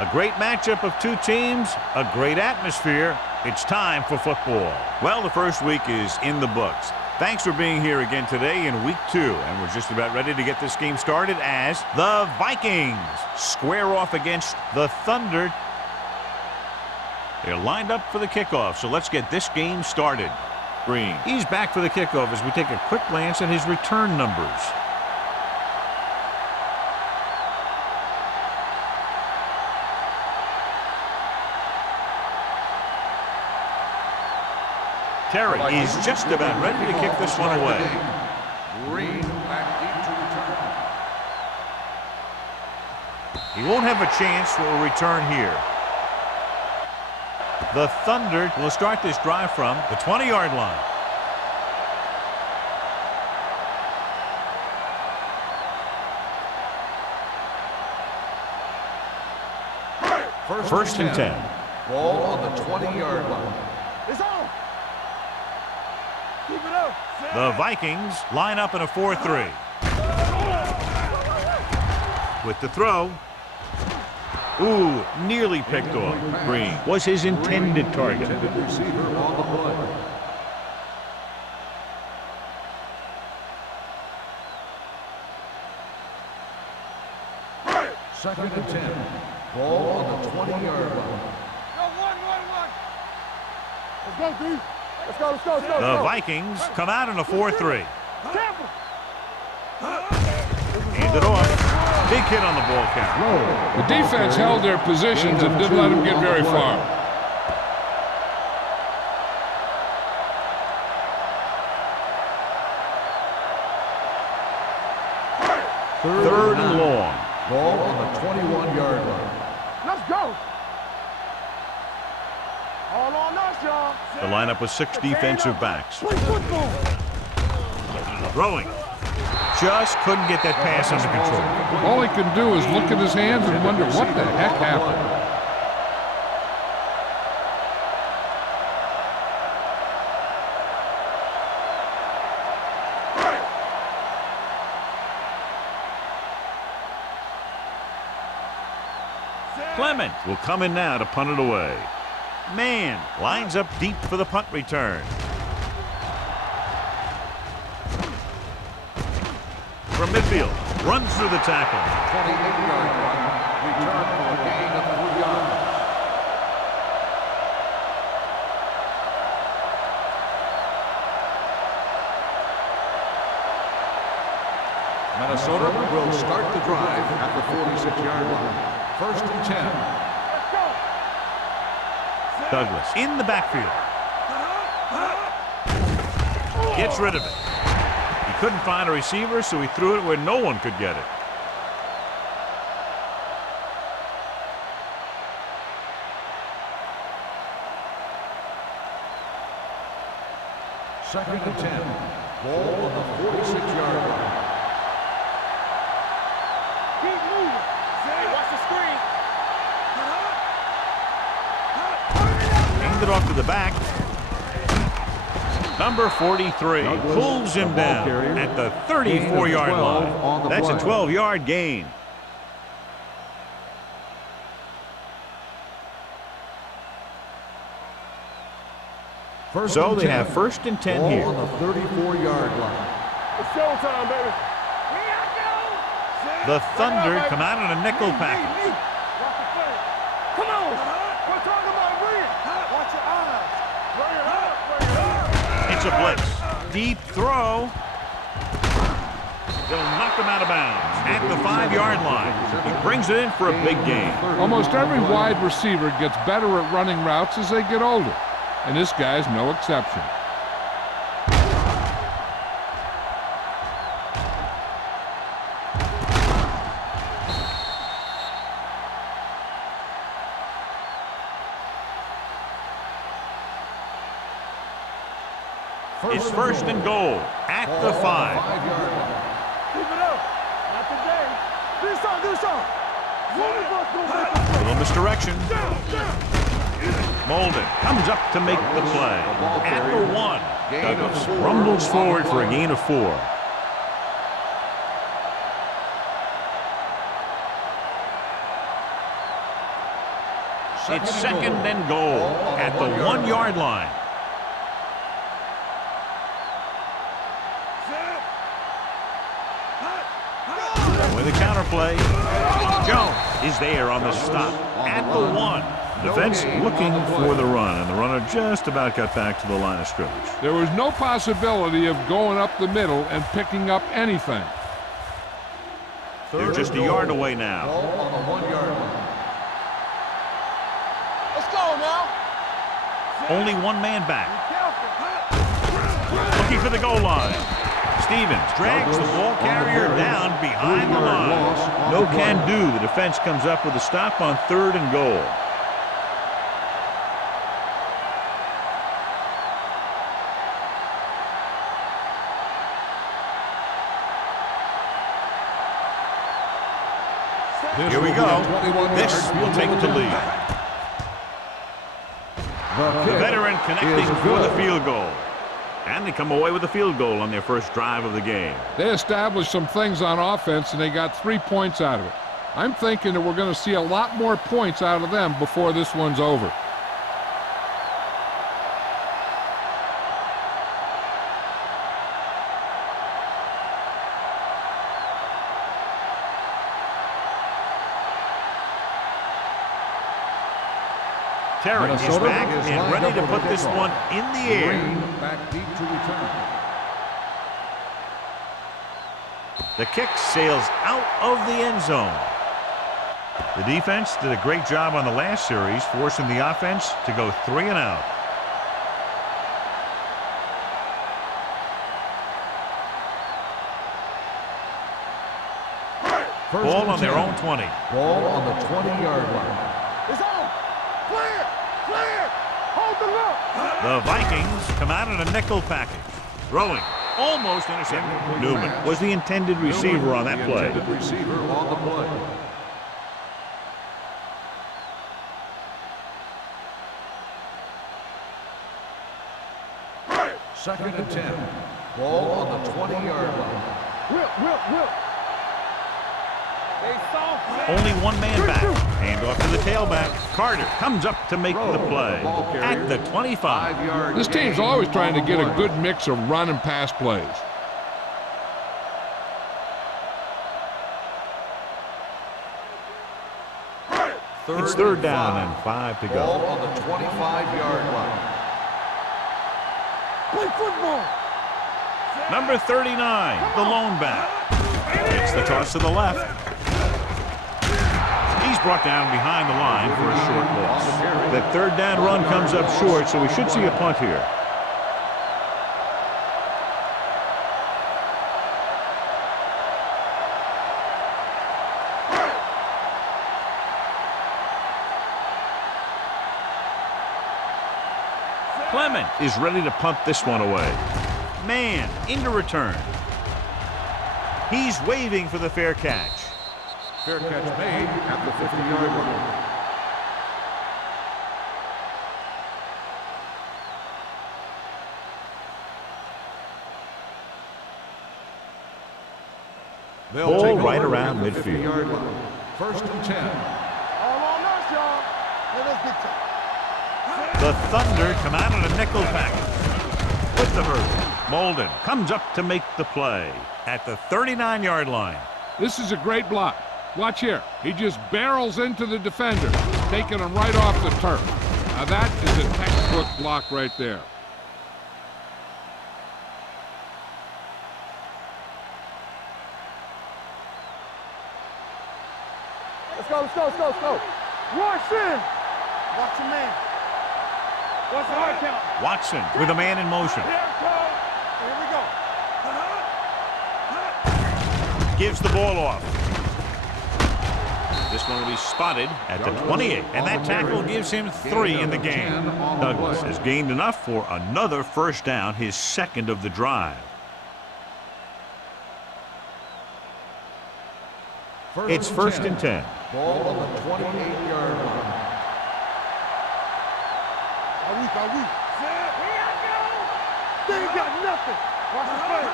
A great matchup of two teams, a great atmosphere. It's time for football. Well, the first week is in the books. Thanks for being here again today in week 2. And we're just about ready to get this game started as the Vikings square off against the Thunder. They're lined up for the kickoff, so let's get this game started. Green. He's back for the kickoff as we take a quick glance at his return numbers. Terry is just about ready to kick this one away. Green back deep to return. He won't have a chance for a return here. The Thunder will start this drive from the 20-yard line. First and 10. Ball on the 20-yard line. It's on. Keep it up. The Vikings line up in a 4-3. With the throw. Ooh, nearly picked off. Green was his intended target. Receiver on the play. Second and 10. Ball on the 20-yard line. Go, one. Let's go, D. Let's go. The Vikings come out in a 4-3. Hand it off. Big hit on the ball count. The defense held their positions and didn't let them get very far. Third and long. Ball on the 21-yard line. Let's go. All on us, y'all. The lineup with 6 defensive backs. Play football. Throwing. Just couldn't get that pass under control. All he can do is look at his hands and wonder what the heck happened. Clement will come in now to punt it away. Man lines up deep for the punt return. From midfield, runs through the tackle. 28-yard line. Return for a gain of 3 yards. Minnesota will start the drive at the 46-yard line. First and 10. Let's go. Douglas in the backfield. Gets rid of it. He couldn't find a receiver, so he threw it where no one could get it. Second and 10. Ball on the 46-yard line. Keep moving. Hey, watch the screen. Hand it off to the back. Number 43 pulls him down at the 34-yard line. That's a 12-yard gain. So they have first and 10 here. Ball on the 34-yard line. It's showtime, baby. The Thunder come out in a nickel package. Watch the play. Come on. We're talking about bring. Watch your eyes. Bring it up. It's a blitz. Deep throw. They'll knock him out of bounds at the 5-yard line. He brings it in for a big gain. Almost every wide receiver gets better at running routes as they get older, and this guy's no exception. It's first and goal at the 5. 5-yard line. Keep it up. Not today. Do something. Little misdirection. Molden comes up to make the play. At the 1. Douglas rumbles forward for a gain of 4. It's second and goal at the 1-yard line. With a counterplay, Jones is there on the stop at the 1. Defense looking for the run, and the runner just about got back to the line of scrimmage. There was no possibility of going up the middle and picking up anything. They're just a yard away now. Ball on the 1-yard line. Let's go now. Only one man back. Looking for the goal line. Stevens drags the ball carrier down behind the line. No can do. The defense comes up with a stop on 3rd and goal. Here we go. This will take the lead. The veteran connecting for the field goal. And they come away with a field goal on their first drive of the game. They established some things on offense, and they got 3 points out of it. I'm thinking that we're going to see a lot more points out of them before this one's over. Terry is back and ready to put this one in the air. Back deep to return. The kick sails out of the end zone. The defense did a great job on the last series, forcing the offense to go 3 and out. Ball on their own 20. Ball on the 20-yard line. It's on. Clear. Clear. Hold the look. The Vikings come out in a nickel package. Throwing. Almost intercepted. Newman was the intended receiver on that play. Intended receiver on the play. Second and 10. Ball on the 20-yard line. Whip. They soft. Only one man back. Hand off to the tailback. Carter comes up to make the play at the 25. 5-yard This team's always trying to get a good mix of run and pass plays. It's 3rd down and 5 to Ball go. on the 25-yard line. Play football. Number 39, the lone back. Gets the toss to the left. He's brought down behind the line for a short loss. That 3rd down run comes up short, so we should see a punt here. Clement is ready to punt this one away. Man into return. He's waving for the fair catch. Fair catch made at the 50-yard line. Ball right around midfield. 50-yard line. 1st and 10. All on us, y'all. Let us get to. The Thunder come out in a nickel package with the hurdle. Molden comes up to make the play at the 39-yard line. This is a great block. Watch here. He just barrels into the defender, taking him right off the turf. Now that is a textbook block right there. Let's go. Watson. Watch your man. What's the hard count? Watson with a man in motion. Here it comes. Here we go. Gives the ball off. This one will be spotted at the 28, and that tackle gives him 3 in the game. Douglas has gained enough for another 1st down, his 2nd of the drive. It's 1st and 10. Ball on the 28-yard line. Are we? They ain't got nothing. Watch the play.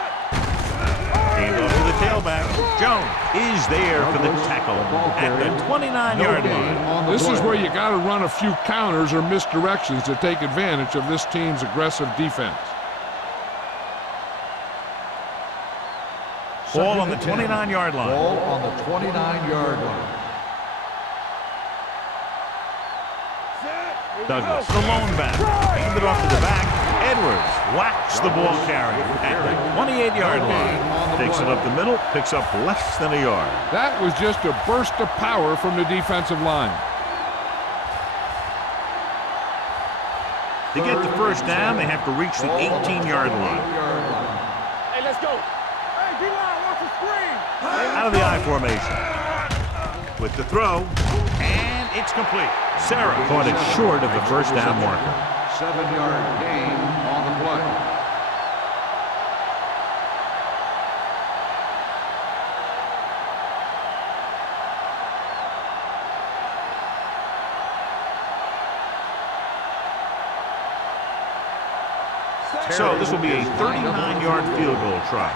Hand off to the tailback. Jones is there for the tackle at the 29-yard line. This is where you got to run a few counters or misdirections to take advantage of this team's aggressive defense. Ball on the 29-yard line. Ball on the 29-yard line. Douglas, the lone back. Hand it off to the back. Edwards whacks the ball carrier at the 28-yard line. Takes it up the middle, picks up less than a yard. That was just a burst of power from the defensive line. To get the first down, they have to reach the 18-yard line. Hey, let's go. Hey, D-line, watch the screen. Out of the I formation. With the throw, and it's complete. Sarah caught it short of the first down marker. 7-yard gain on the play. So this will be a 39-yard field goal try.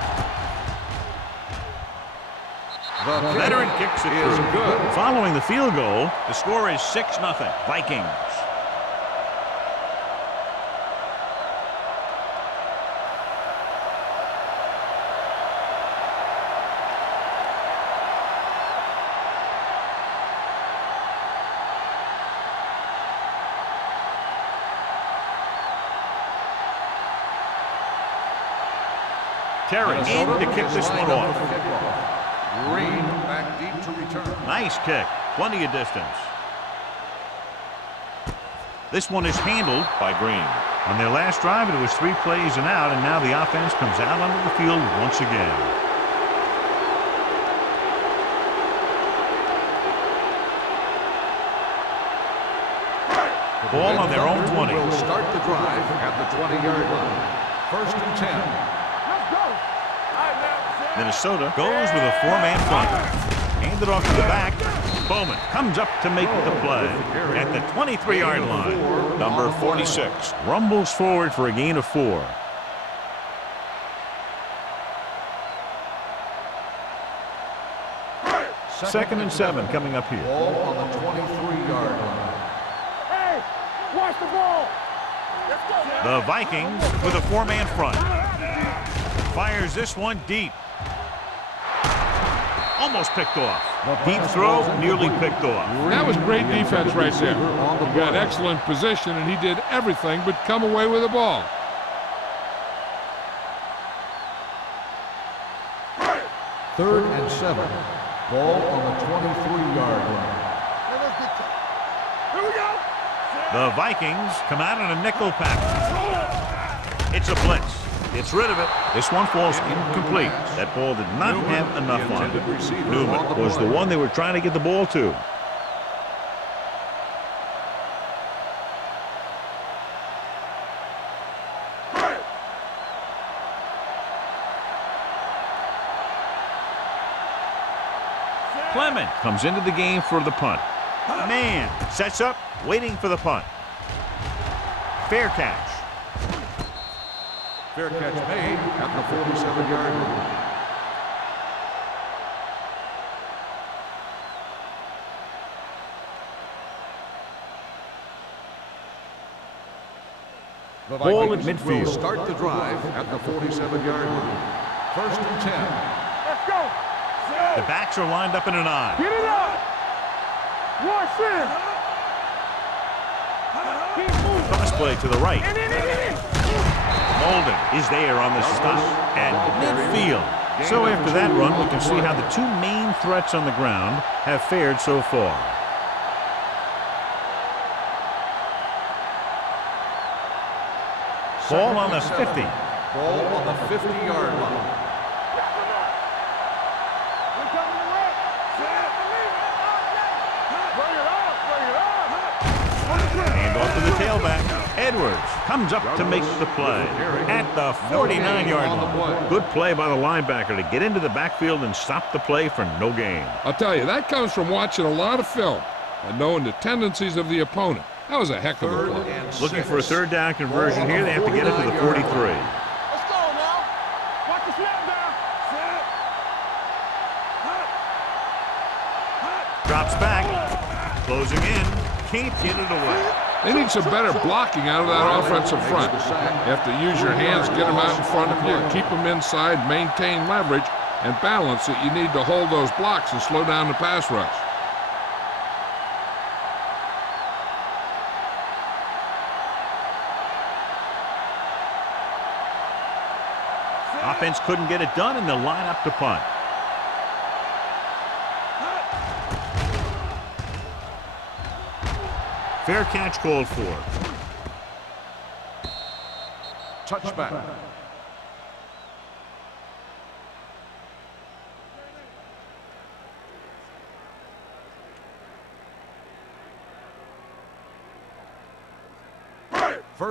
The Veteran kicks it is through. good. Following the field goal, the score is 6-0. Vikings. Terry in to kick this one off. Green back deep to return. Nice kick. Plenty of distance. This one is handled by Green. On their last drive, it was 3 plays and out, and now the offense comes out onto the field once again. Ball on their own 20. Will start the drive at the 20-yard line. 1st and 10. Let's go. Minnesota goes with a 4-man front. Hand it off to the back. Bowman comes up to make the play at the 23-yard line. Number 46 rumbles forward for a gain of 4. Second and 7 coming up here. Ball on the 23-yard line. Hey, watch the ball. Let's go. The Vikings with a 4-man front. Fires this one deep. Almost picked off. Deep throw, nearly picked off. That was great defense right there. He got excellent position, and he did everything but come away with the ball. Third and 7. Ball on the 23-yard line. Here we go. The Vikings come out in a nickel package. It's a blitz. It's rid of it. This one falls incomplete. That ball did not have enough on it. Newman was the one they were trying to get the ball to. Clement comes into the game for the punt. Man sets up, waiting for the punt. Fair catch. Fair catch made at the 47-yard line. The Ball at Vikings will midfield. start the drive at the 47-yard line. 1st and 10. Let's go. The backs are lined up in an I. Get it up. Watch this. Keep moving. Cross play to the right. In. Molden is there on the stop at midfield. So after that run, we can see how the 2 main threats on the ground have fared so far. Ball on the 50. Ball on the 50-yard line. Hand off to the tailback. Edwards comes up to make the play at the 49-yard line. Good play by the linebacker to get into the backfield and stop the play for no gain. I'll tell you, that comes from watching a lot of film and knowing the tendencies of the opponent. That was a heck of a play. Looking for a 3rd down conversion here. They have to get it to the 43. Let's go now. Watch the snap down. Drops back. Closing in. Can't get it away. They need some better blocking out of that offensive front. You have to use your hands, get them out in front of you, keep them inside, maintain leverage, and balance it. You need to hold those blocks and slow down the pass rush. Offense couldn't get it done, and they'll line up to punt. Fair catch called for. Touchback.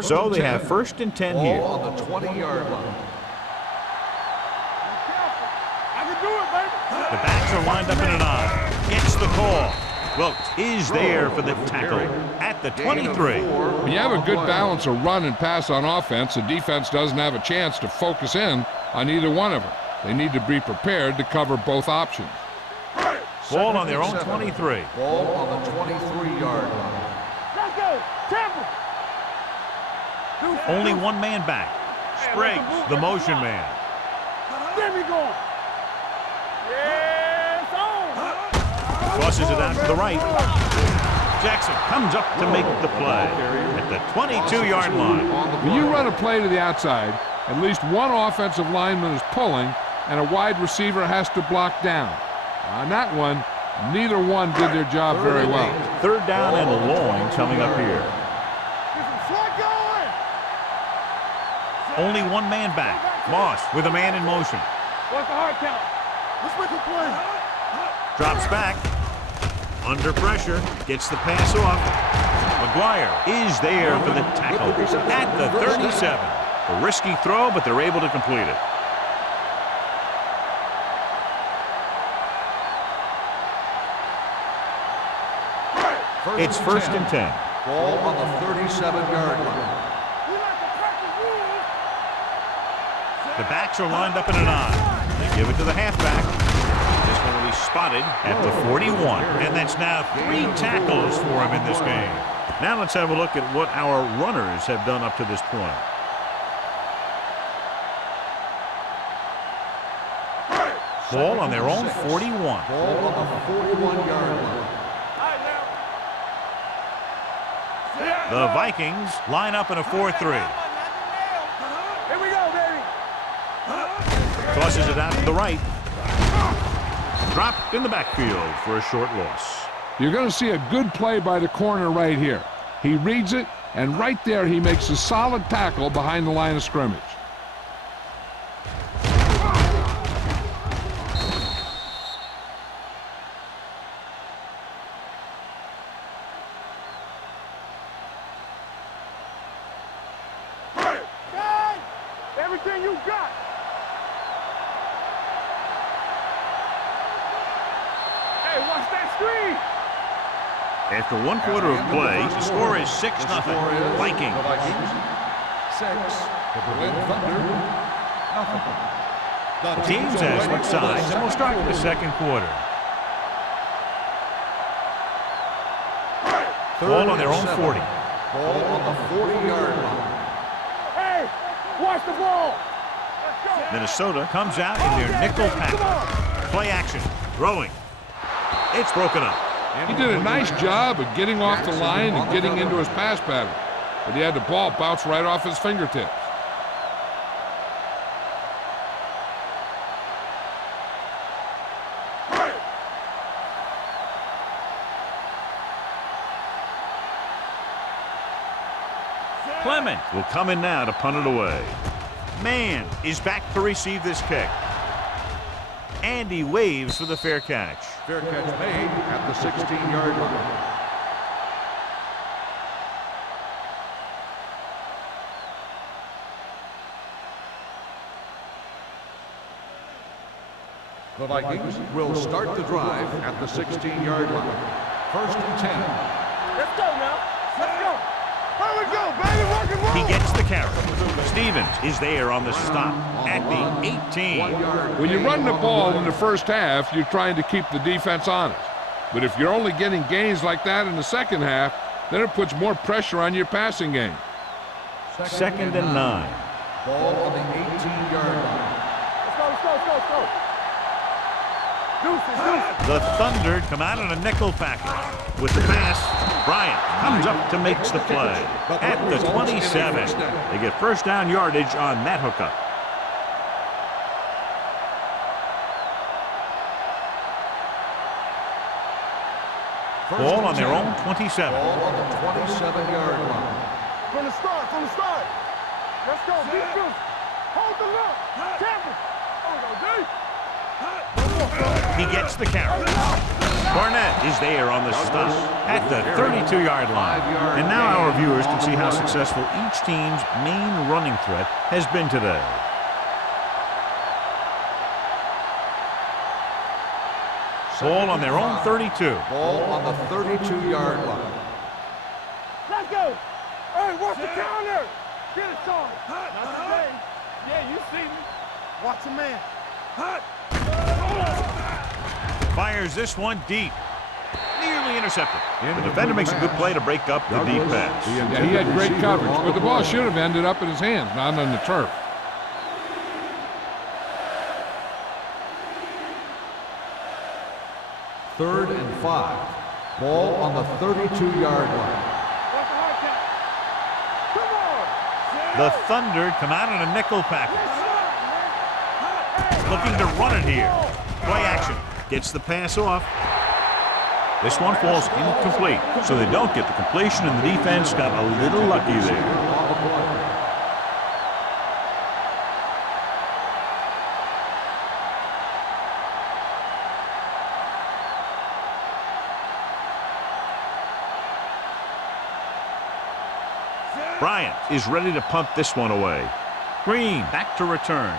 So they have 1st and 10 here. Ball on the 20-yard line. I can do it, baby. The backs are lined up in an I. Gets the call. Wilkes is there for the tackle at the 23. When you have a good balance of run and pass on offense, the defense doesn't have a chance to focus in on either one of them. They need to be prepared to cover both options. Ball on their own 23. Ball on the 23-yard line. Let's go. Temple. Only one man back. Spriggs, the motion man. There we go. Yes, on. Crosses it out to the right. Jackson comes up to make the play at the 22-yard line. When you run a play to the outside, at least one offensive lineman is pulling, and a wide receiver has to block down. On that one, neither one did their job very well. 3rd down and long coming up here. Only one man back. Moss with a man in motion. What's the hard count? Let's make a play. Drops back. Under pressure. Gets the pass off. McGuire is there for the tackle at the 37. A risky throw, but they're able to complete it. It's 1st and 10. Ball on the 37-yard line. The backs are lined up in an I. They give it to the halfback. This one will be spotted at the 41. And that's now 3 tackles for him in this game. Now let's have a look at what our runners have done up to this point. Ball on their own 41. Ball on the 41-yard line. The Vikings line up in a 4-3. Here we go, baby. Tosses it out to the right. Dropped in the backfield for a short loss. You're going to see a good play by the corner right here. He reads it, and right there he makes a solid tackle behind the line of scrimmage. Everything you got. Hey, watch that screen. After 1 quarter of play, the score is 6-0. Vikings. The Vikings 6. The Berlin Thunder nothing. The teams have switched sides, and we'll start the 2nd quarter. Ball on their own 40. Ball on the 40-yard line. Hey, watch the ball. Minnesota comes out in their nickel pack. Play action. Throwing. It's broken up. He did a nice job of getting off the line and getting into his pass pattern, but he had the ball bounce right off his fingertips. Clement will come in now to punt it away. Mann is back to receive this kick. And he waves for the fair catch. Fair catch made at the 16-yard line. The Vikings will start the drive at the 16-yard line. 1st and 10. Let's go now. Let's go. Here we go, baby. Rock and roll. He gets the carry. Stevens is there on the stop at the 18. When you run the ball in the first half, you're trying to keep the defense honest. But if you're only getting gains like that in the second half, then it puts more pressure on your passing game. Second and 9. Ball on the 18-yard line. Let's go. Deuces. The Thunder come out in a nickel package. With the pass, Bryant comes up to makes the play. At the 27, they get first down yardage on that hookup. Ball on their own 27. Ball on the 27-yard line. From the start. Let's go. Defense. Hold the look. Campbell. He gets the carry. Barnett is there on the stop at the 32-yard line. And now our viewers can see how successful each team's main running threat has been today. Ball on their own 32. Ball on the 32-yard line. Let's go. Hey, watch the counter. Get it, Sean. Not today. Yeah, you see me. Watch a man. Fires this one deep. Nearly intercepted. The defender makes a good play to break up the deep pass. Yeah, he had great coverage, but the ball should have ended up in his hands, not on the turf. Third and 5. Ball on the 32-yard line. The Thunder come out in a nickel package. Looking to run it here. Play action. Gets the pass off. This one falls incomplete, so they don't get the completion, and the defense got a little lucky there. Bryant is ready to punt this one away. Green back to return.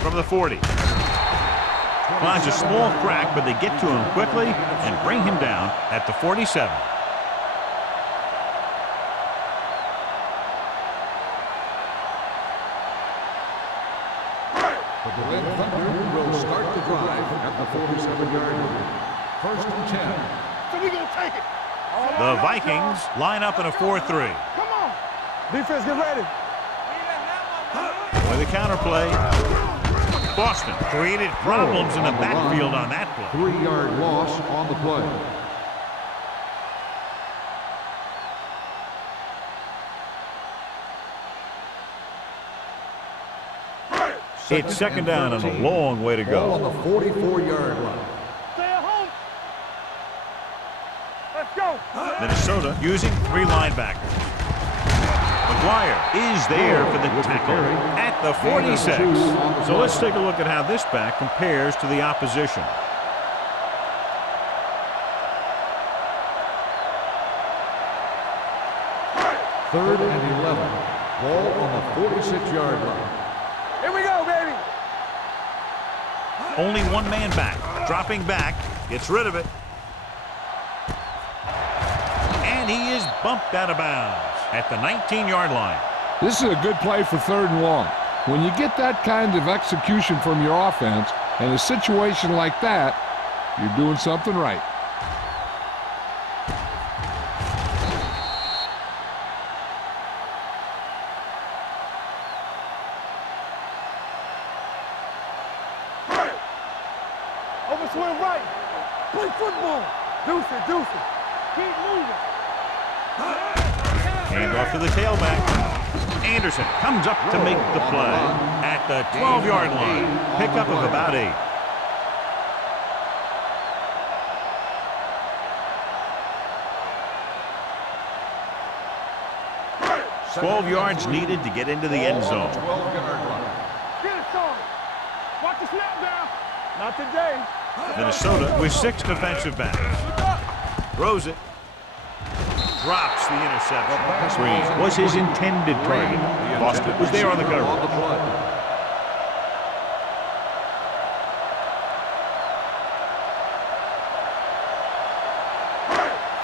From the 40. Finds a small crack, but they get to him quickly and bring him down at the 47. The Berlin Thunder will start the drive at the 47-yard line. First and 10. So we gonna take it. The Vikings line up in a 4-3. Come on. Defense, get ready. With a counterplay. Boston created problems in the backfield on that play. 3-yard loss on the play. It's second down and a long way to Ball on go. the 44-yard line. Stay at home. Let's go. Minnesota using 3 linebackers. McGuire is there for the tackle at the 46. So let's take a look at how this back compares to the opposition. Third and 11. Ball on the 46-yard line. Here we go, baby. Only one man back. Dropping back. Gets rid of it. And he is bumped out of bounds at the 19-yard line. This is a good play for third and long. When you get that kind of execution from your offense in a situation like that, you're doing something right. Overswing right. Play football. Deuce it. Keep moving. Hand off to the tailback. Anderson comes up to make the play at the 12-yard line. Pickup of about 8. Twelve yards needed to get into the end zone. 12-yard line. Get it, Sean. Watch the snap down. Not today. Minnesota with 6 defensive backs. Throws it. Drops the interception. Green was his intended target. Boston was there on the cover.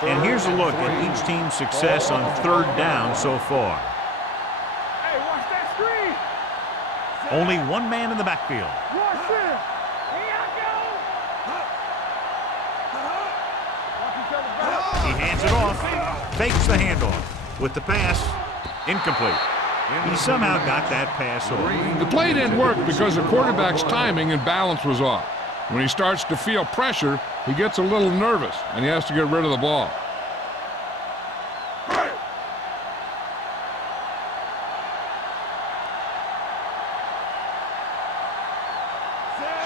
And here's a look at each team's success on third down so far. Hey, watch that Only one man in the backfield. Rush in. He hands it off, fakes the handoff. With the pass, incomplete. He somehow got that pass off. The play didn't work because the quarterback's timing and balance was off. When he starts to feel pressure, he gets a little nervous, and he has to get rid of the ball.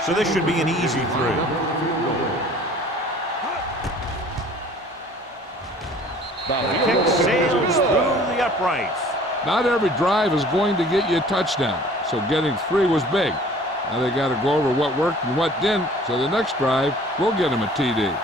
So this should be an easy through. The kick sails through the uprights. Not every drive is going to get you a touchdown, so getting 3 was big. Now they got to go over what worked and what didn't, so the next drive will get him a TD.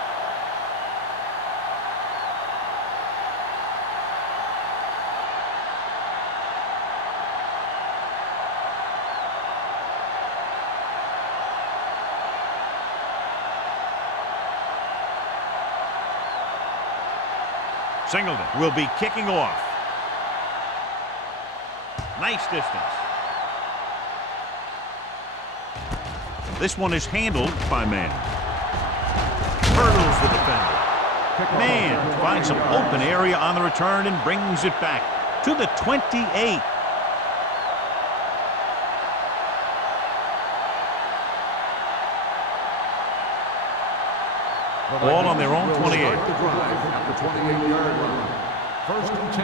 Singleton will be kicking off. Nice distance. This one is handled by Mann. Hurdles the defender. Mann finds some open area on the return and brings it back to the 28. Ball on their own 28. The drive at the 28-yard line. 1st and 10.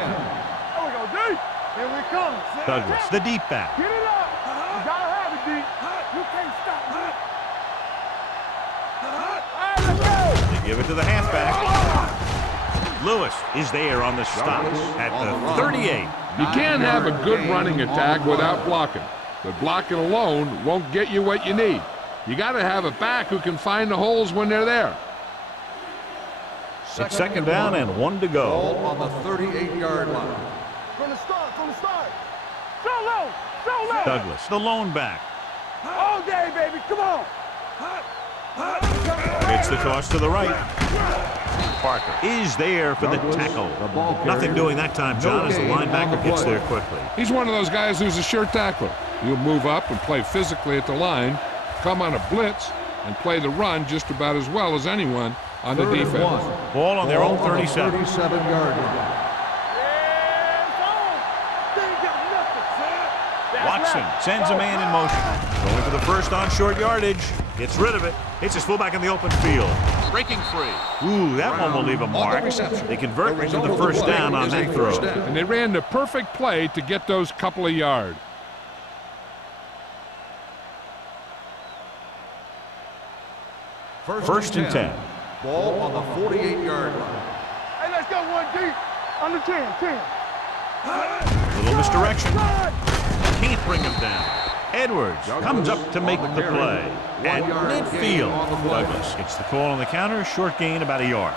There we go, D. Here we come. Douglas, the deep back. Get it up. You gotta have it, D. You can't stop me. All right, let's go. They give it to the halfback. Lewis is there on the stop at the 38. You can't have a good running attack without blocking, but blocking alone won't get you what you need. You got to have a back who can find the holes when they're there. It's 2nd down and 1 to go. Ball on the 38-yard line. From the start, So low. Douglas, the lone back. All day, baby. Come on. It's the toss to the right. Parker is there for the tackle. Nothing doing that time, John, as the linebacker gets there quickly. He's one of those guys who's a sure tackler. He'll move up and play physically at the line, come on a blitz, and play the run just about as well as anyone on the defense. Ball on their own 37. 37-yard line. Watson sends a man in motion. Going for the first on short yardage. Gets rid of it. Hits his fullback in the open field. Breaking free. Ooh, that one will leave a mark. They convert into the first down on that throw. And they ran the perfect play to get those couple of yards. First and 10. Ball on the 48-yard line. Hey, let's go 1 deep. On the 10. Little misdirection. Can't bring him down. Edwards comes up to make the play. At midfield, Douglas gets the call on the counter. Short gain, about a yard.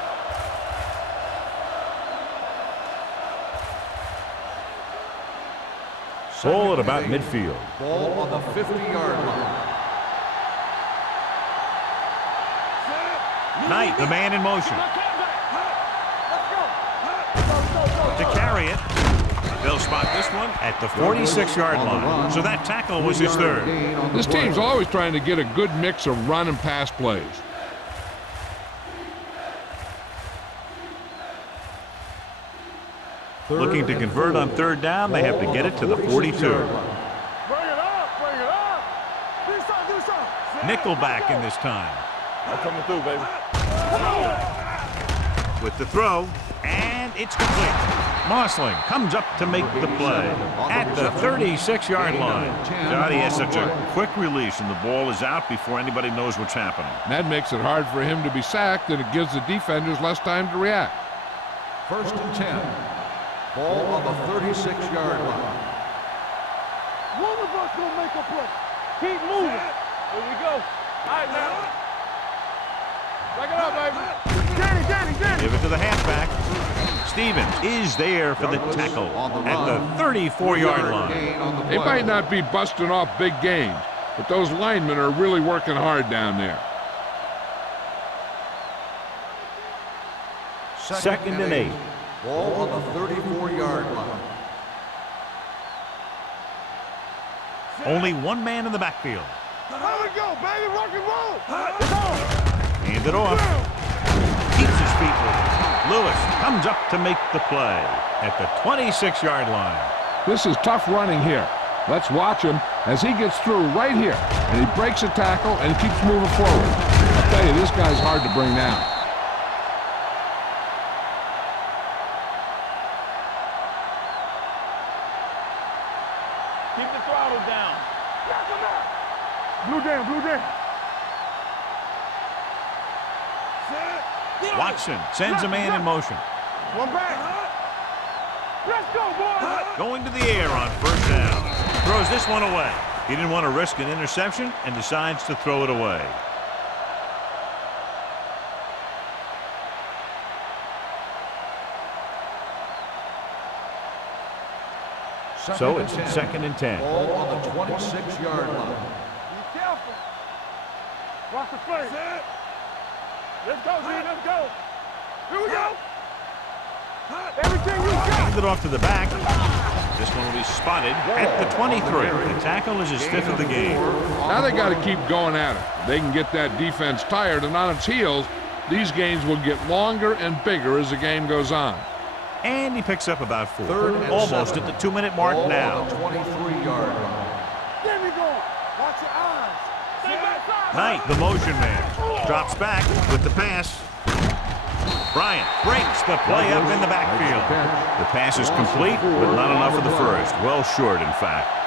Ball at about midfield. Ball on the 50-yard line. Knight, the man in motion. To carry it. They'll spot this one at the 46-yard line. So that tackle was his 3rd. This team's always trying to get a good mix of run and pass plays. Looking to convert on 3rd down, they have to get it to the 42. Bring it up. Do something. Nickelback in this time. I'm coming through, baby. With the throw, and it's complete. Mossling comes up to make the play at the 36-yard line. God, he has such a quick release, and the ball is out before anybody knows what's happening. That makes it hard for him to be sacked, and it gives the defenders less time to react. 1st and 10. Ball on the 36-yard line. One of us gonna make a play. Keep moving. Here we go. All right, now. Back it up, baby. Danny. Give it to the halfback. Stevens is there for the tackle at the 34-yard line. They might not be busting off big games, but those linemen are really working hard down there. 2nd and 8. Ball on the 34-yard line. Only one man in the backfield. There we go, baby. Rock and roll. It's on. Hand it off. Keeps his feet moving. Lewis comes up to make the play at the 26-yard line. This is tough running here. Let's watch him as he gets through right here. And he breaks a tackle and keeps moving forward. I'll tell you, this guy's hard to bring down. Keep the throttle down. Blue down, blue down. Watson sends a man in motion. One back. Let's go, boys. Going to the air on first down. Throws this one away. He didn't want to risk an interception and decides to throw it away. So it's 2nd and 10. Ball on the 26-yard line. Be careful. Watch the play. Let's go, Z. Let's go. Here we go. Everything you got. Hand it off to the back. This one will be spotted at the 23. The tackle is his 5th of the game. Now they got to keep going at it. They can get that defense tired and on its heels. These games will get longer and bigger as the game goes on. And he picks up about 4. 3rd and Almost 7. at the 2-minute mark Ball now. on the 23-yard line. There we go. Watch your eyes. Stay back. Knight, the motion man, drops back with the pass. Bryant breaks the play up in the backfield. The pass is complete, but not enough for the first. Well short, in fact.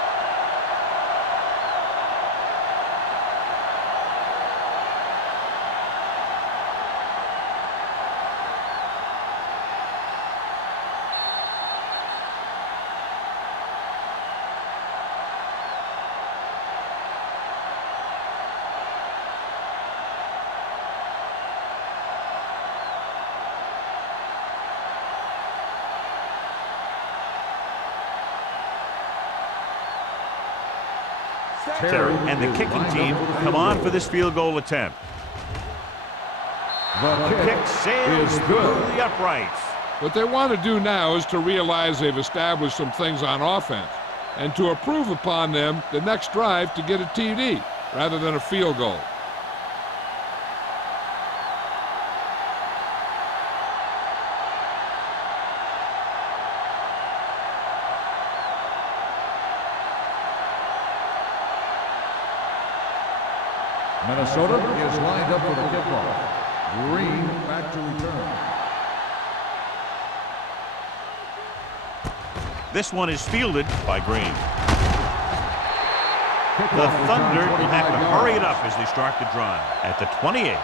Terry and the kicking team come on for this field goal attempt. The kick sails through the uprights. What they want to do now is to realize they've established some things on offense and to improve upon them the next drive to get a TD rather than a field goal. Minnesota is lined up for the kickoff. Green back to return. This one is fielded by Green. The Thunder will have to hurry it up as they start the drive at the 28.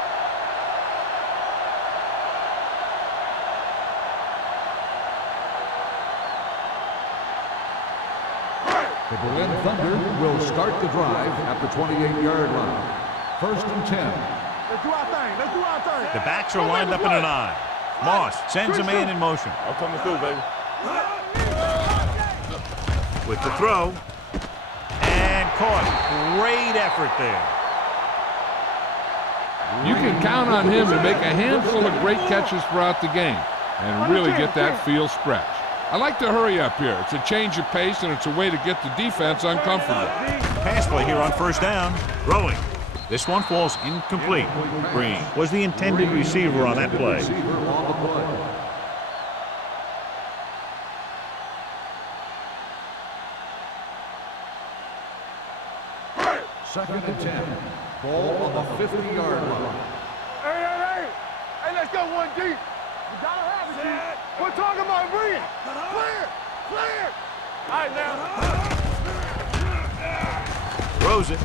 The Berlin Thunder will start the drive at the 28-yard line. 1st and 10. Let's do our thing. Let's do our thing. The backs are lined up in an eye. Moss sends a man in motion. I'm coming through, baby. With the throw. And caught. Great effort there. You can count on him to make a handful of great catches throughout the game and really get that field stretch. I like to hurry up here. It's a change of pace and it's a way to get the defense uncomfortable. Pass play here on first down. Throwing. This one falls incomplete. Green was the intended receiver on that play. Receiver on the play. Second and 10. Ball on the 50-yard line. Hey. Hey, let's go one deep. You gotta have it, G. We're talking about Green. Clear. All right, now. Throws it.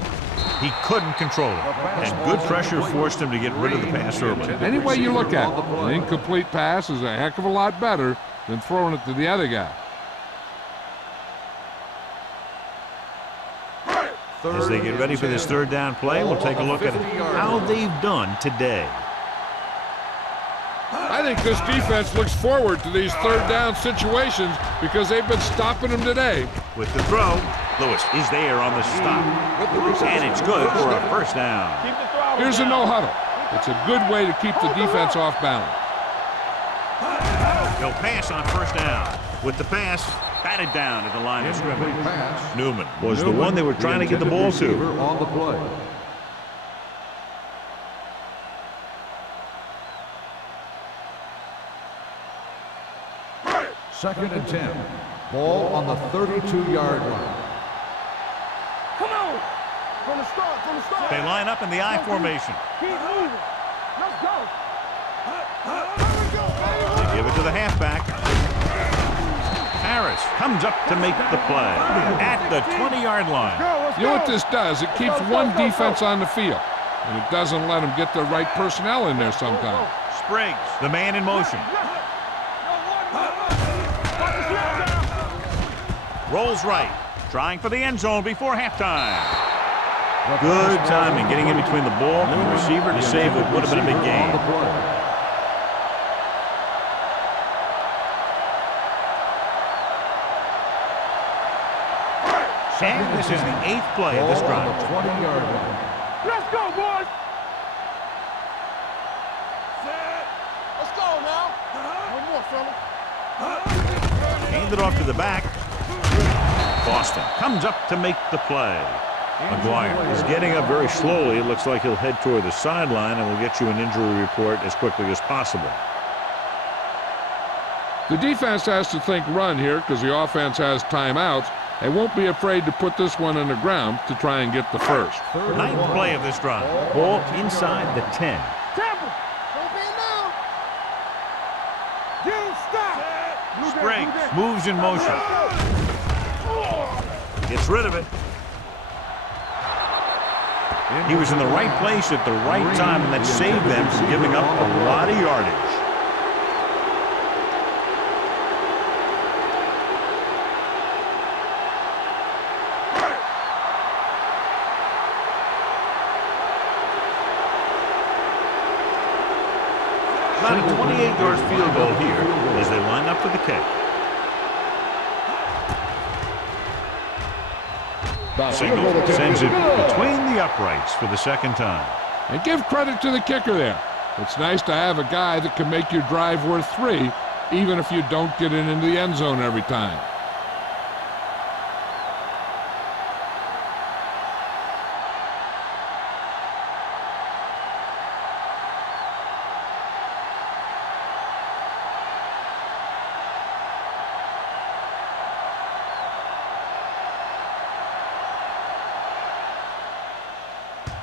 He couldn't control it. And good pressure forced him to get rid of the pass early. Any way you look at it, an incomplete pass is a heck of a lot better than throwing it to the other guy. As they get ready for this third down play, we'll take a look at how they've done today. I think this defense looks forward to these third down situations because they've been stopping them today. With the throw, Lewis is there on the stop. And it's good for a first down. Keep the throttle Here's a down. no huddle. It's a good way to keep the defense off balance. He'll pass on first down. With the pass, batted down at the line of scrimmage. Pass. Newman was the one they were trying to get the ball to. On the play. Second and 10. Ball on the 32-yard line. Come on. From the start. They line up in the I formation. Keep moving. Let's go. They give it to the halfback. Harris comes up to make the play at the 20-yard line. You know what this does? It keeps one defense on the field, and it doesn't let them get the right personnel in there sometimes. Spriggs, the man in motion. Rolls right, trying for the end zone before halftime. Good timing, getting in between the ball and the receiver to save what would have been a big game. And this is the 8th play of this drive. 20-yard line. Let's go, boys. Let's go now. One more, fella. Hand it off to the back. Boston comes up to make the play. McGuire is getting up very slowly. It looks like he'll head toward the sideline, and we'll get you an injury report as quickly as possible. The defense has to think run here because the offense has timeouts. They won't be afraid to put this one on the ground to try and get the first. 9th play of this drive. Ball inside the 10. Temple. Don't be now. You stop. Spriggs moves in motion. Gets rid of it. He was in the right place at the right time, and that saved them from giving up a lot of yardage. About a 28-yard field goal here as they line up for the kick. Single sends it between the uprights for the second time. And give credit to the kicker there. It's nice to have a guy that can make your drive worth 3, even if you don't get it into the end zone every time.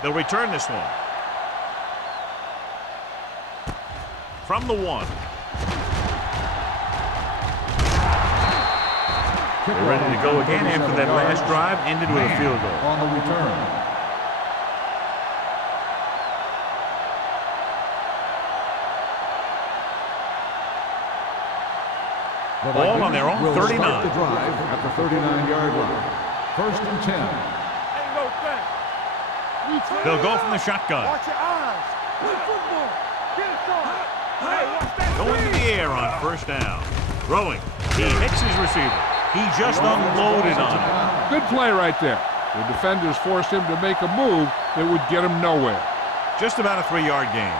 They'll return this one. From the 1. They're ready to go again after that last drive ended with a field goal. On the return. Ball on their own 39. The drive at the 39-yard line. First and 10. Ain't no thing. They'll go from the shotgun. Watch your eyes. Good football. Get it started. Hey, watch that. Going to the air on first down. Throwing. He hits his receiver. He just unloaded on him. Good play right there. The defenders forced him to make a move that would get him nowhere. Just about a 3-yard gain.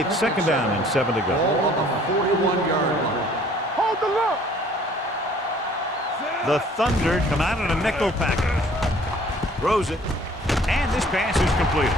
It's second down and 7 to go. Ball on the 41-yard line. Hold the look. The Thunder come out in a nickel package. Throws it. And this pass is completed.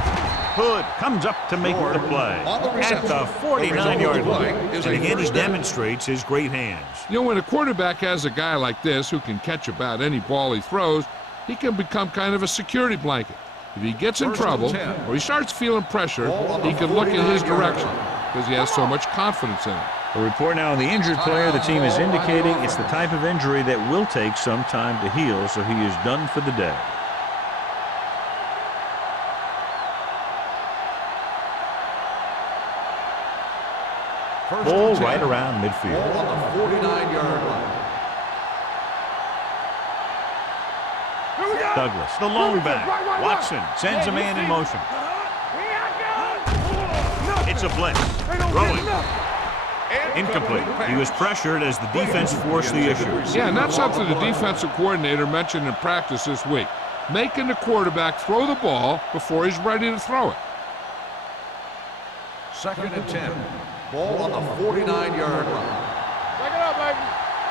Hood comes up to make the play at the 49-yard line. And again, he demonstrates his great hands. You know, when a quarterback has a guy like this who can catch about any ball he throws, he can become kind of a security blanket. If he gets in trouble or he starts feeling pressure, he can look in his direction because he has so much confidence in him. A report now on the injured player. The team is indicating it's the type of injury that will take some time to heal, so he is done for the day. Ball right around midfield. Ball on the 49-yard line. Douglas, the lone back. Watson sends a man in motion. It's a blitz. Throwing. Incomplete. He was pressured as the defense forced the issue. Yeah, and that's something the defensive coordinator mentioned in practice this week. Making the quarterback throw the ball before he's ready to throw it. Second and 10. Ball on the 49-yard line. Back it up, baby.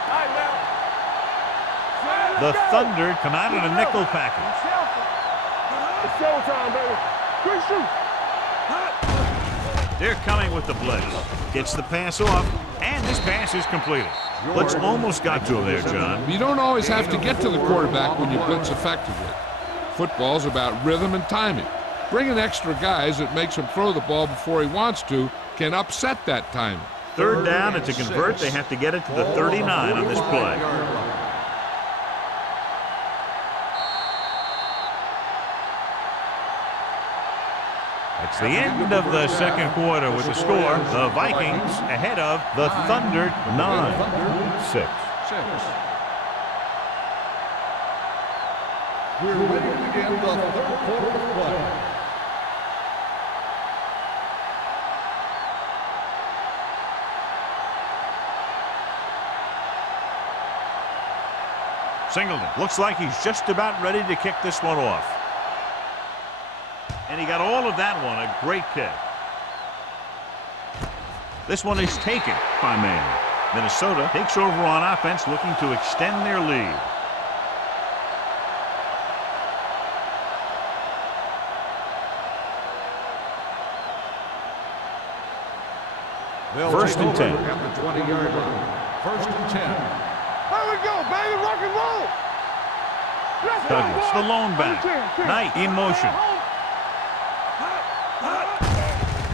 All right, now. The Thunder come out in a nickel package. It's showtime, baby. Quick shoot. They're coming with the blitz. Gets the pass off, and this pass is completed. Blitz almost got to him there, John. You don't always have to get to the quarterback when you blitz effectively. Football's about rhythm and timing. Bringing extra guys that makes him throw the ball before he wants to can upset that timing. Third down, and to convert, they have to get it to the 39 on this play. It's the end of the second quarter with the score. The Vikings ahead of the Thunder 9-6. We're ready to begin the third quarter of play. Singleton looks like he's just about ready to kick this one off. And he got all of that one, a great kick. This one is taken by Manning. Minnesota takes over on offense, looking to extend their lead. First and 10. At the 20-yard line. First and 10. There we go, baby. Rock and roll. Let's go, Douglas, boy. the lone back. Knight in motion.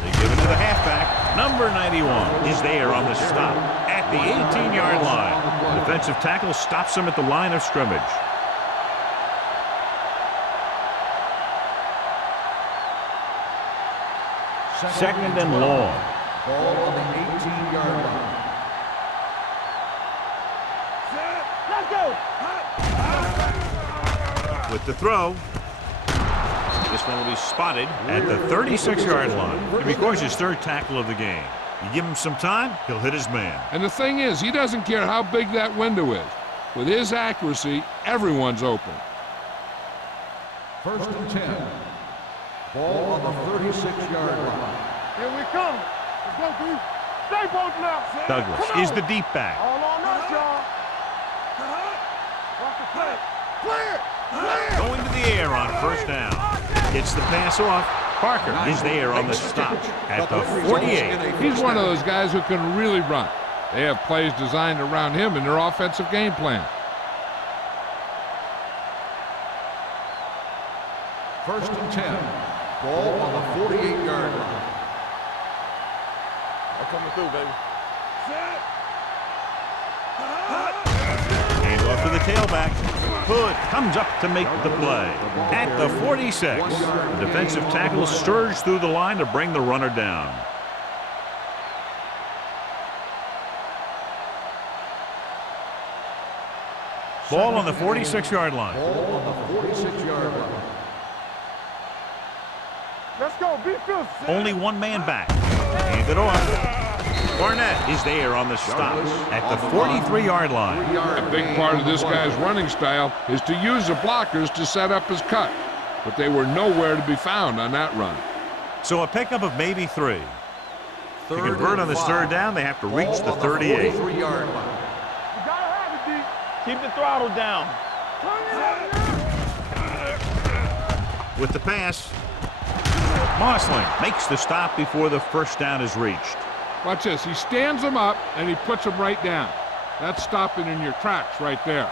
They give it to the halfback. Number 91 is there on the stop at the 18-yard line. The defensive tackle stops him at the line of scrimmage. Second and long. Ball on the 18-yard line. Let's go. With the throw. This one will be spotted at the 36-yard line. And because his third tackle of the game. You give him some time, he'll hit his man. And the thing is, he doesn't care how big that window is. With his accuracy, everyone's open. First and 10. Ball on the 36-yard line. Here we come. Let's go, dude. Stay both now. Douglas is the deep back. All on us, y'all. Watch the play. Clear. Clear. Going to the air on first down. Gets the pass off. Parker is there on the stop at the 48. He's one of those guys who can really run. They have plays designed around him in their offensive game plan. First and 10. Ball on the 48-yard line. I'm coming through, baby. Hand off to the tailback. Hood comes up to make the play. At the 46, the defensive tackle surged through the line to bring the runner down. Ball on the 46-yard line. Ball on the 46-yard line. Let's go. Be fierce. Only one man back. Hand it off. Barnett is there on the stop at the 43-yard line. A big part of this guy's running style is to use the blockers to set up his cut. But they were nowhere to be found on that run. So a pickup of maybe 3. To Third convert on and this 5. third down, they have to reach Ball the on 38. 43-yard line. You gotta have it, D. Keep the throttle down. Turn it up. With the pass, Mossling makes the stop before the first down is reached. Watch this. He stands him up, and he puts him right down. That's stopping in your tracks right there.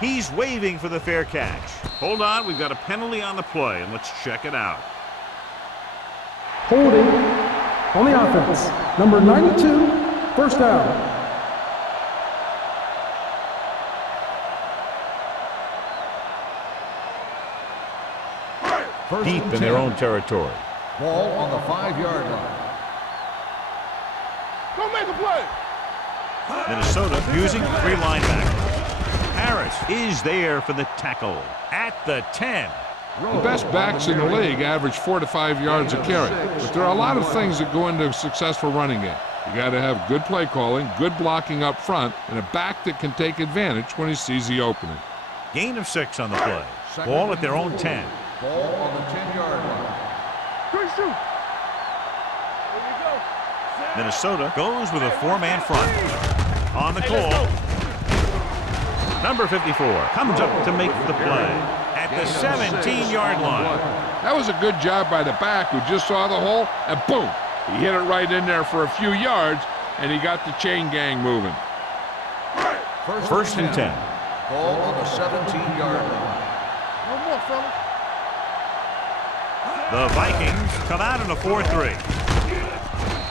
He's waving for the fair catch. Hold on, we've got a penalty on the play, and let's check it out. Holding on the offense. Number 92, first down. First Deep and in their 10. own territory. Ball on the 5-yard line. Go make a play. Minnesota using 3 linebackers. Harris is there for the tackle at the 10. The best backs in the league average 4 to 5 yards a carry, but there are a lot of things that go into a successful running game. You got to have good play calling, good blocking up front, and a back that can take advantage when he sees the opening. Gain of 6 on the play. Ball at their own 10. Ball on the 10-yard line. Minnesota goes with a 4-man front. On the call. Number 54 comes up to make the play at the 17-yard line. That was a good job by the back who just saw the hole, and boom! He hit it right in there for a few yards, and he got the chain gang moving. First and 10. Ball on the 17-yard line. No more, fellas. The Vikings come out in a 4-3.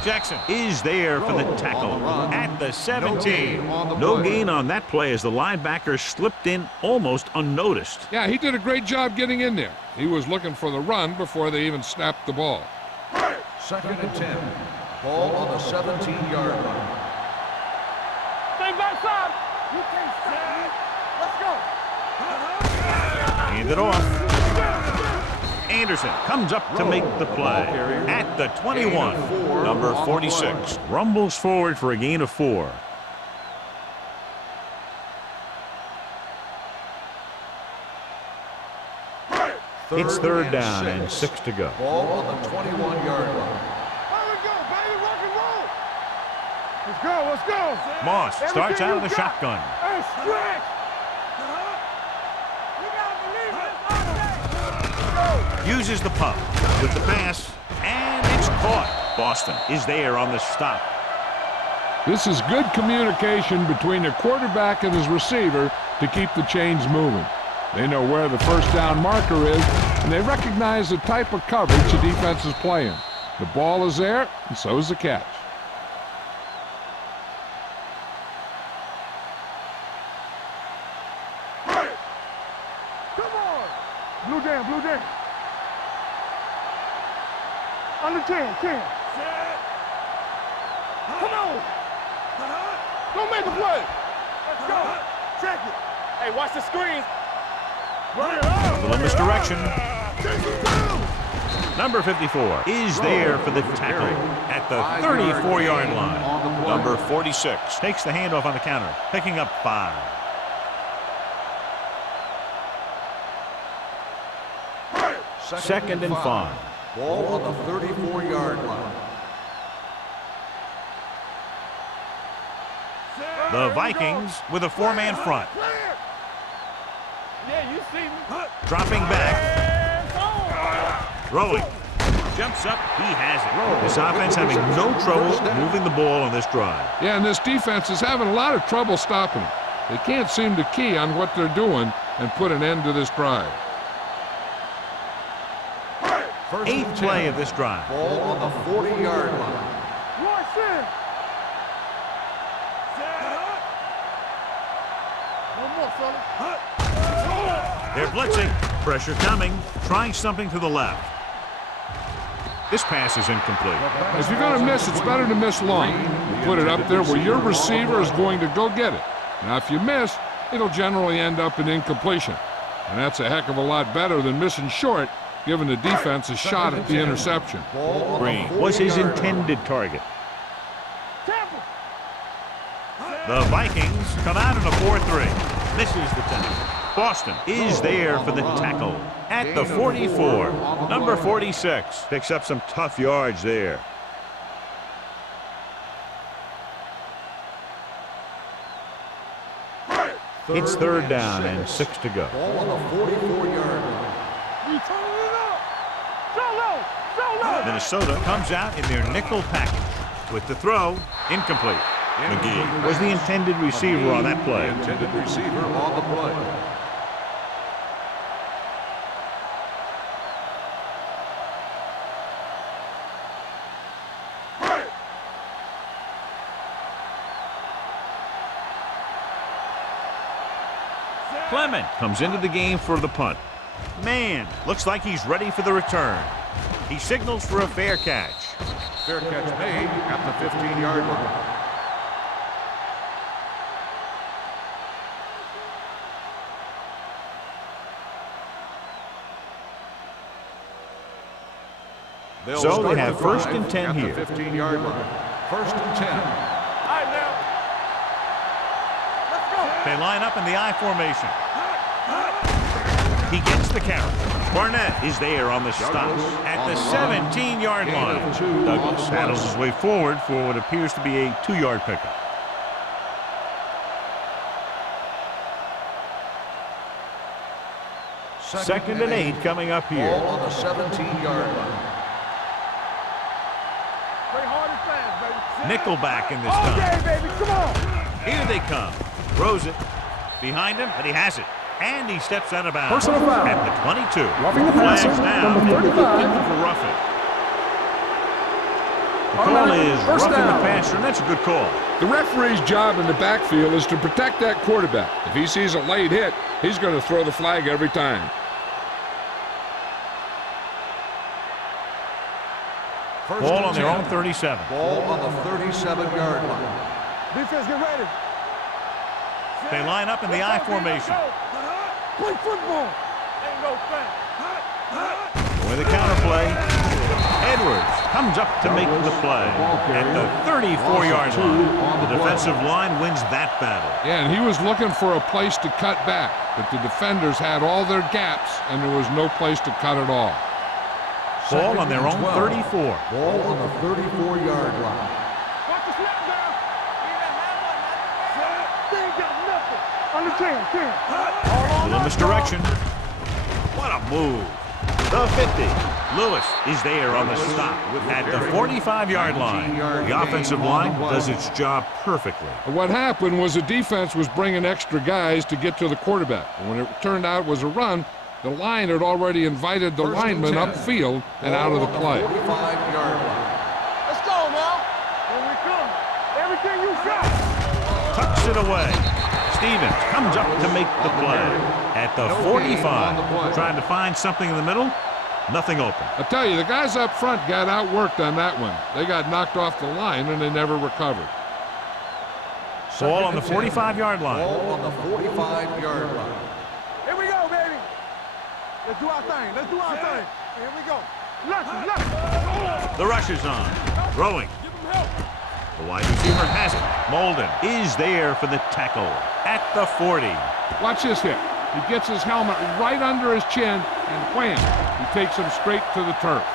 Jackson is there for the tackle at the 17. No gain on that play as the linebacker slipped in almost unnoticed. Yeah, he did a great job getting in there. He was looking for the run before they even snapped the ball. Second and 10. Ball on the 17-yard line. Stay backside. You can't stop me. Let's go. Hand it off. Anderson comes up to make the play at the 21. Number 46 rumbles forward for a gain of 4. It's third down and 6 to go. Ball on the 21-yard line. There we go, baby. Rock and roll. Let's go. Let's go. Moss starts out with a shotgun. Hey, stretch. You gotta believe it. Uses the pump with the pass, and it's caught. Boston is there on the stop. This is good communication between the quarterback and his receiver to keep the chains moving. They know where the first down marker is, and they recognize the type of coverage the defense is playing. The ball is there, and so is the catch. Come on. Blue down, blue down. Under 10, 10. Come on. Don't make a play. Let's go. Check it. Hey, watch the screen. A little misdirection. Number 54 is there for the tackle at the 34-yard line. Number 46 takes the handoff on the counter, picking up 5. Second and 5. Ball on the 34-yard line. The Vikings with a 4-man front. Yeah, you see me. Dropping back. Throwing. Jumps up. He has it. This offense having no trouble moving the ball on this drive. Yeah, and this defense is having a lot of trouble stopping it. They can't seem to key on what they're doing and put an end to this drive. 8th play of this drive. Ball on the 40-yard line. Watch it. One more, fella. They're blitzing. Pressure coming. Trying something to the left. This pass is incomplete. If you're going to miss, it's better to miss long. You put it up there where your receiver is going to go get it. Now, if you miss, it'll generally end up in incompletion. And that's a heck of a lot better than missing short, giving the defense a shot at the interception. Green was his intended target. The Vikings come out in a 4-3. Misses the tackle. Boston is there for the tackle at the 44. Number 46 picks up some tough yards there. It's third down and 6 to go. Ball on the 44-yard line. You turning it up. Solo. Minnesota comes out in their nickel package with the throw incomplete. McGee was the intended receiver on that play. The intended receiver on the play. Clement comes into the game for the punt. Man, looks like he's ready for the return. He signals for a fair catch. Fair catch made at the 15-yard line. So they have first and 10 here. 15-yard line. First and 10. All right, now. Let's go. They line up in the I formation. He gets the carry. Barnett is there on the stop at the 17-yard line. Douglas saddles his way forward for what appears to be a 2-yard pickup. Second and 8 coming up here. Ball on the 17-yard line. Play hard and fast, baby. Nickelback in this All time. day, baby. Come on. Here they come. Throws it. Behind him, but he has it. And he steps out of bounds Personal foul. at the 22. Roughing the passer, Flags down. number 35. Looking for roughing. The call is First roughing the down. passer, and that's a good call. The referee's job in the backfield is to protect that quarterback. If he sees a late hit, he's going to throw the flag every time. Ball on their own 37. Ball on the 37-yard line. Defense, get ready. They line up in the I formation. Play football. Ain't no thing. With a counterplay, Edwards comes up to make the play at the 34-yard line. The defensive line wins that battle. Yeah, and he was looking for a place to cut back, but the defenders had all their gaps, and there was no place to cut at all. Ball on their own 12. 34. Ball on the 34-yard line. Watch the snap down. They ain't got nothing. On the 10. Little misdirection. What a move. The 50. Lewis is there on the stop at the 45-yard line. The offensive line does its job perfectly. What happened was the defense was bringing extra guys to get to the quarterback. And when it turned out it was a run, the line had already invited the lineman upfield and out of the play. 45-yard line. Let's go now. Here we come. Everything you got. Tucks it away. Stevens comes up to make the play at the 45. Trying to find something in the middle. Nothing open. I tell you, the guys up front got outworked on that one. They got knocked off the line and they never recovered. Ball on the 45-yard line. Ball on the 45-yard line. Here we go, baby. Let's do our thing. Let's do our thing. Here we go. Left. The rush is on. Throwing. Give him help. The wide receiver has it. Molden is there for the tackle at the 40. Watch this hit. He gets his helmet right under his chin, and wham, he takes him straight to the turf.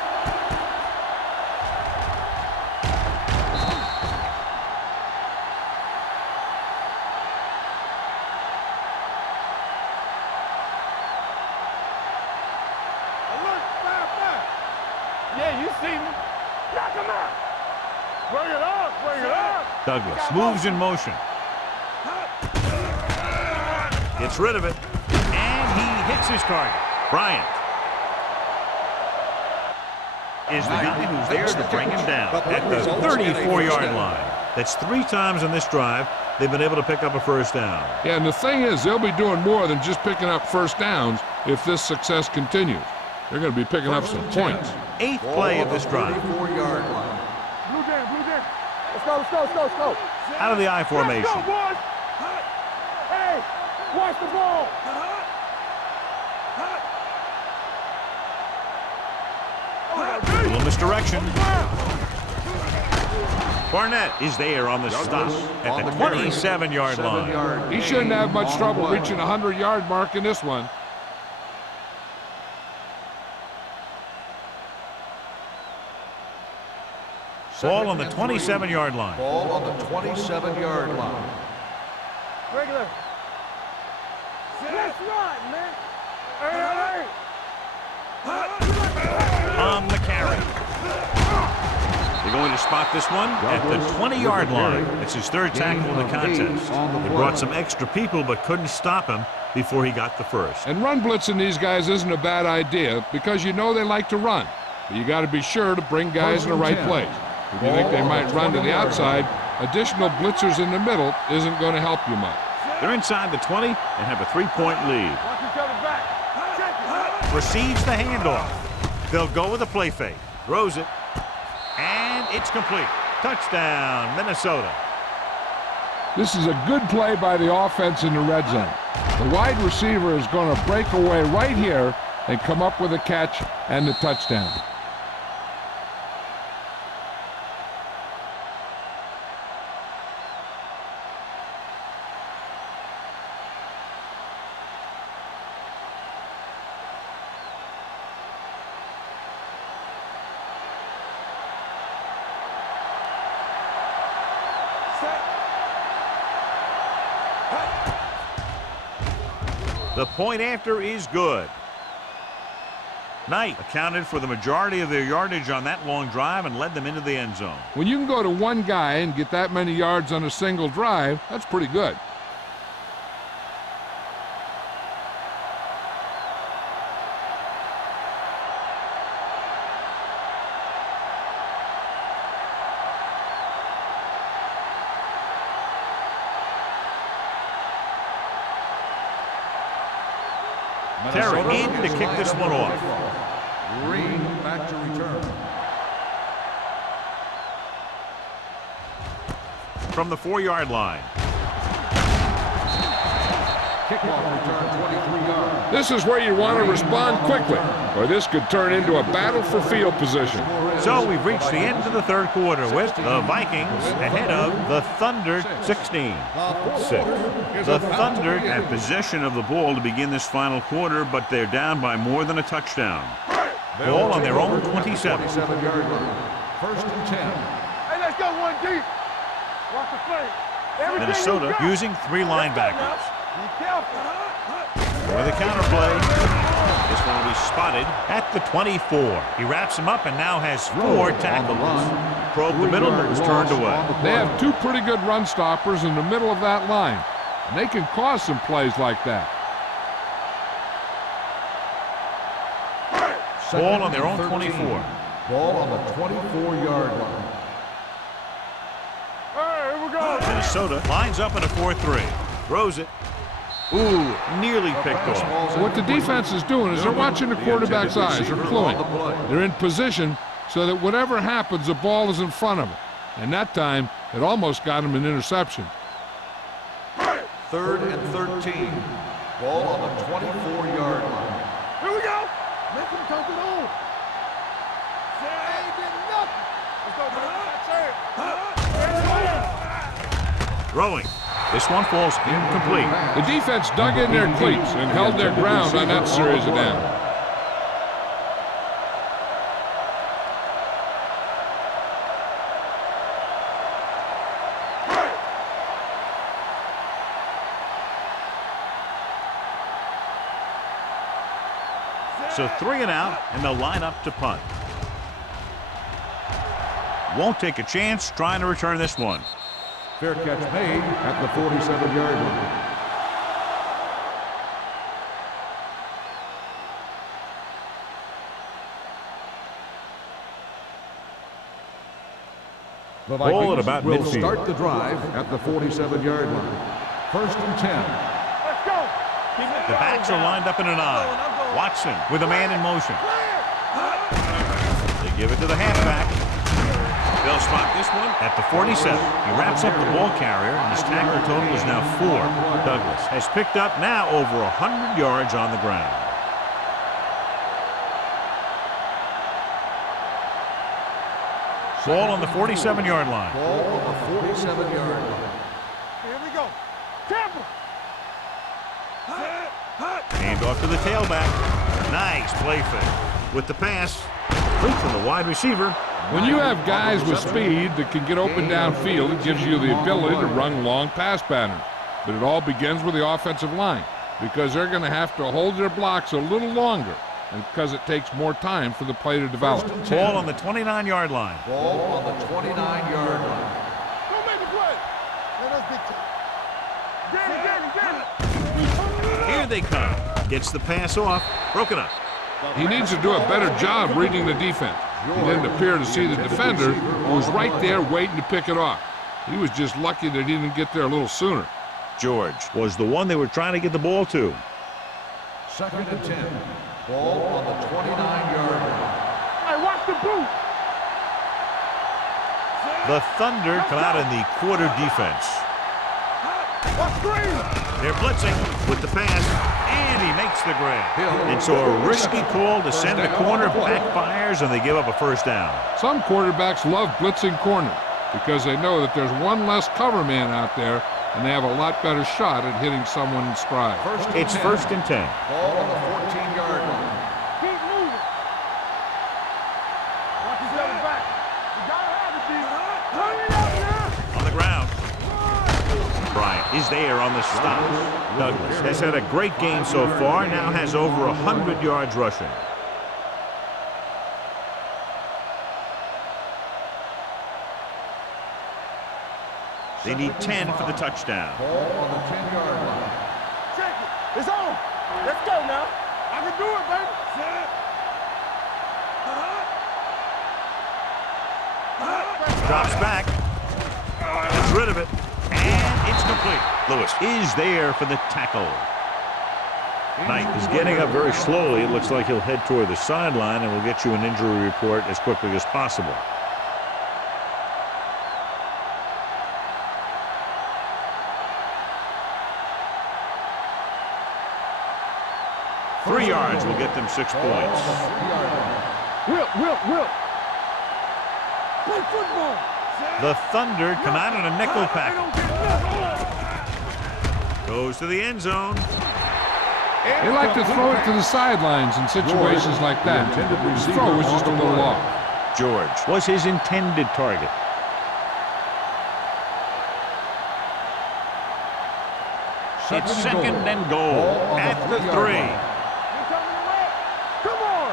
Alert. Fire. Yeah, you see me. Knock him out. Bring it up. Bring it up. Douglas moves in motion. Gets rid of it. And he hits his target. Bryant is the guy who's there to bring him down at the 34-yard line. That's 3 times on this drive they've been able to pick up a first down. Yeah, and the thing is, they'll be doing more than just picking up first downs if this success continues. They're going to be picking up some points. 8th play of this drive. 34-yard line. Blue jam. Let's go. Out of the I formation. Let's go, boys. Hey, watch the ball. A little misdirection. Barnett is there on the stop at the 27-yard line. He shouldn't have much trouble reaching the 100-yard mark in this one. Ball on the 27-yard line. Ball on the 27-yard line. Regular. That's right, man. Hey. On the carry. They're going to spot this one at the 20-yard line. It's his 3rd tackle in the contest. They brought some extra people but couldn't stop him before he got the first. And run blitzing these guys isn't a bad idea because you know they like to run. But you got to be sure to bring guys in the right place. If you think they might run to the outside, additional blitzers in the middle isn't going to help you much. They're inside the 20 and have a 3-point lead. Watch each other back. Receives the handoff. They'll go with a play fake. Throws it. And it's complete. Touchdown, Minnesota. This is a good play by the offense in the red zone. The wide receiver is going to break away right here and come up with a catch and the touchdown. The point after is good. Knight accounted for the majority of their yardage on that long drive and led them into the end zone. When you can go to one guy and get that many yards on a single drive, that's pretty good. Terry in to kick this one off. Green back to return. From the 4-yard line. Kickoff return 23 yards. This is where you want to respond quickly, or this could turn into a battle for field position. So we've reached the end of the third quarter with the Vikings ahead of the Thunder 16-6. The Thunder have possession of the ball to begin this final quarter, but they're down by more than a touchdown. Ball on their own 27. 27-yard line. First and 10. Hey, let's go one deep. Watch the play. Everything Minnesota you got. using 3 linebackers. Be careful. For the counterplay. This one will be spotted at the 24. He wraps him up and now has 4 tackles. Probe the middle, but was turned away. They have 2 pretty good run stoppers in the middle of that line, and they can cause some plays like that. Ball on their own 24. Ball on the 24-yard line. Hey, here we go. Minnesota lines up in a 4-3. Throws it. Ooh, nearly picked off. So what the defense is doing is they're watching the quarterback's eyes. They're cluing. They're in position so that whatever happens, the ball is in front of them. And that time, it almost got him an interception. Third and 13. Ball on the 24-yard line. Here we go. Make him come it on. They ain't did nothing. Let's go, man. Throwing. This one falls incomplete. The defense dug in their cleats and held their ground on that series of downs. So 3 and out, and they'll line up to punt. Won't take a chance trying to return this one. Fair catch made at the 47-yard line. The Ball at Vikings about will midfield. start the drive at the 47-yard line. First and 10. Let's go. The backs are lined up in an I. Watson with a man in motion. They give it to the halfback. They'll spot this one at the 47. He wraps up the ball carrier, and his tackle total is now 4. Douglas has picked up now over 100 yards on the ground. Ball on the 47-yard line. Ball on the 47-yard line. Here we go. Tampa. Hand off to the tailback. Nice play fake. With the pass, complete to the wide receiver. When you have guys with speed that can get open downfield, it gives you the ability to run long pass patterns. But it all begins with the offensive line, because they're going to have to hold their blocks a little longer, and because it takes more time for the play to develop. Ball on the 29-yard line. Ball on the 29-yard line. Don't make a play. Let us get Here they come. Gets the pass off. Broken up. He needs to do a better job reading the defense. He didn't appear to see the defender, who was right there waiting to pick it off. He was just lucky that he didn't get there a little sooner. George was the one they were trying to get the ball to. Second and 10. Ball on the 29-yard line. Hey, watch the boot. The Thunder come out in the quarter defense. Watch screen. They're blitzing with the pass, and he makes the grab. And so a risky call to send the corner backfires, and they give up a first down. Some quarterbacks love blitzing corner because they know that there's one less cover man out there, and they have a lot better shot at hitting someone in stride. It's first and 10. Ball on the 14-yard line. Keep moving. Watch his other back. You gotta have it, D. Turn it up now. On the ground. Bryant is there on the stop. Douglas has had a great game so far, now has over 100 yards rushing. They need 10 for the touchdown. Ball on the 10-yard line. Check it. It's on. Let's go now. I can do it, baby. Drops back. Gets rid of it. And it's complete. Lewis is there for the tackle. Knight is getting up very slowly. It looks like he'll head toward the sideline, and we'll get you an injury report as quickly as possible. Three yards will get them 6 points. Whip. Play football. The Thunder come out in a nickel package. Goes to the end zone. They like to throw it to the sidelines in situations like that. His throw was just a little off. George was his intended target. It's second and goal at the 3. Come on.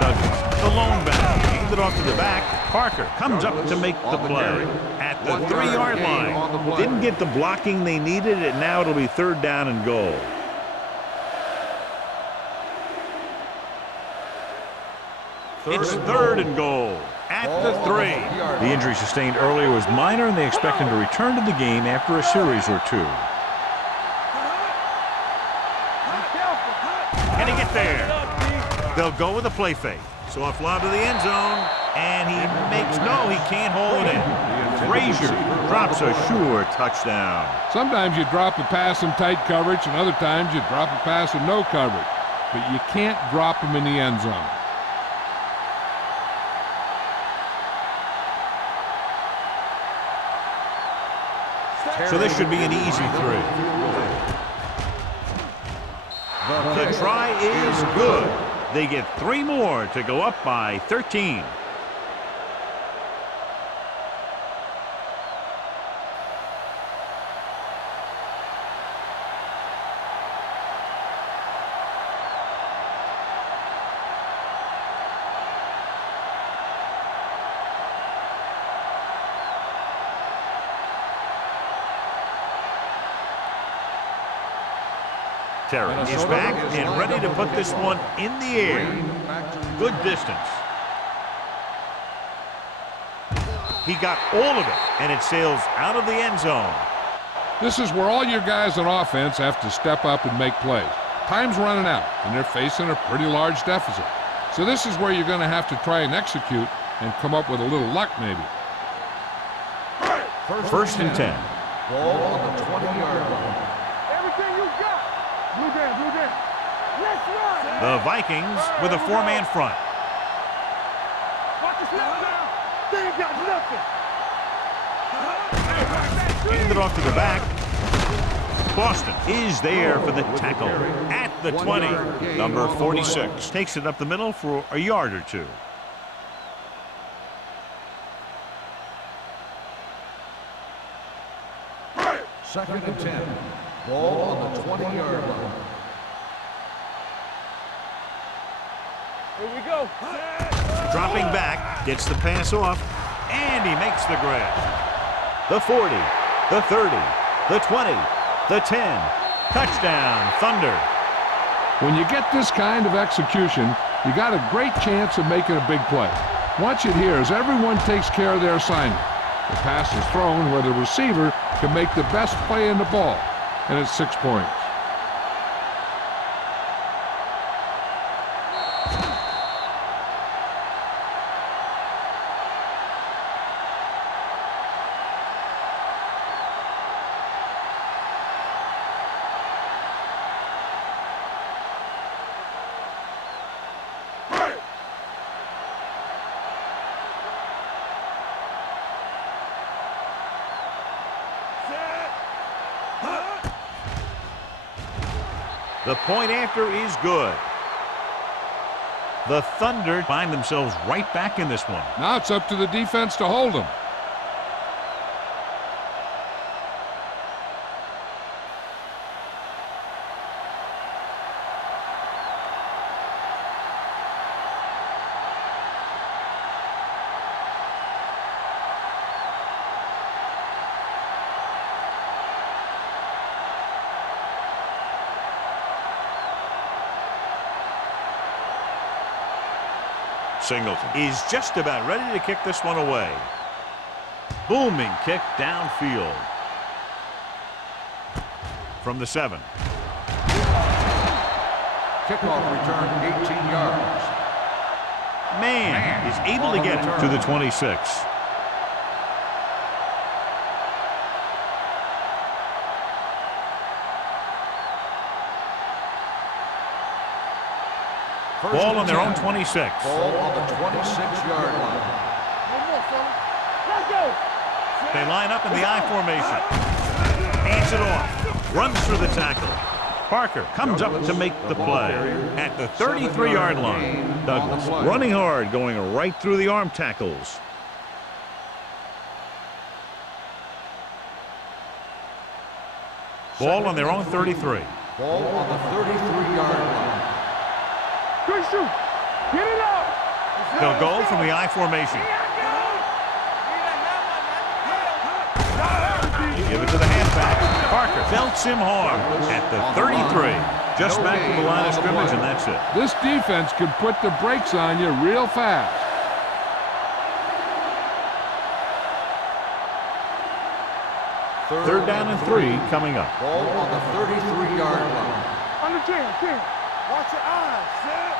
Douglas, the lone back, hands it off to the back. Parker comes up to make the play at the 3-yard line. Didn't get the blocking they needed, and now it'll be 3rd down and goal. It's 3rd and goal at the 3. The injury sustained earlier was minor, and they expect him to return to the game after a series or 2. Can he get there? They'll go with a play fake. So a fly to the end zone, and he makes no, he can't hold it in. Frazier drops a sure touchdown. Sometimes you drop a pass in tight coverage, and other times you drop a pass in no coverage. But you can't drop them in the end zone. So this should be an easy 3. The try is good. They get 3 more to go up by 13. Terry is back and ready to put this one in the air. Good distance. He got all of it, and it sails out of the end zone. This is where all your guys on offense have to step up and make plays. Time's running out, and they're facing a pretty large deficit. So this is where you're going to have to try and execute and come up with a little luck maybe. First and 10. Ball on the 20-yard line. Everything you got. Blue down. Let's run. The Vikings with a 4-man front. Watch the snap now. They ain't got nothing. Hand it off to the back. Boston is there for the tackle at the 20. Number 46 takes it up the middle for a yard or 2. Second and 10. Ball on the 20-yard line. Here we go. Dropping back, gets the pass off, and he makes the grab. The 40, the 30, the 20, the 10. Touchdown, Thunder. When you get this kind of execution, you got a great chance of making a big play. Watch it here as everyone takes care of their assignment. The pass is thrown where the receiver can make the best play in the ball, and it's 6 points. The point after is good. The Thunder find themselves right back in this one. Now it's up to the defense to hold them. Singleton is just about ready to kick this one away. Booming kick downfield. From the 7. Kickoff return 18 yards. Man is able to get it to the 26. Ball on their own 26. Ball on the 26-yard line. Let's go. They line up in the I formation. Hands it off. Runs through the tackle. Parker comes up to make the play at the 33-yard line. Douglas running hard, going right through the arm tackles. Ball on their own 33. Ball on the 33-yard line. Good shoot. Get it up. They'll go from the I formation. You give it to the halfback. Parker belts him hard at the 33. Just back to the line of scrimmage, and that's it. This defense can put the brakes on you real fast. Third down and 3 coming up. Ball on the 33-yard line. Under 10. Watch your eyes, Sid.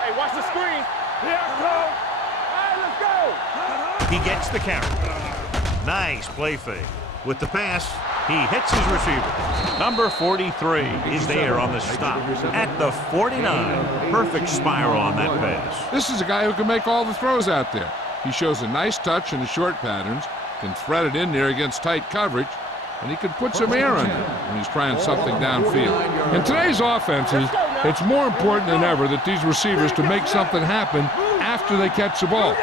Hey, watch the screen. Here I come. All right, let's go. He gets the carry. Nice play fake. With the pass, he hits his receiver. Number 43 is there on the stop at the 49. Perfect spiral on that pass. This is a guy who can make all the throws out there. He shows a nice touch in the short patterns, can thread it in there against tight coverage, and he can put some air in it when he's trying something downfield. In today's offenses, it's more important than ever that these receivers to make something happen after they catch the ball.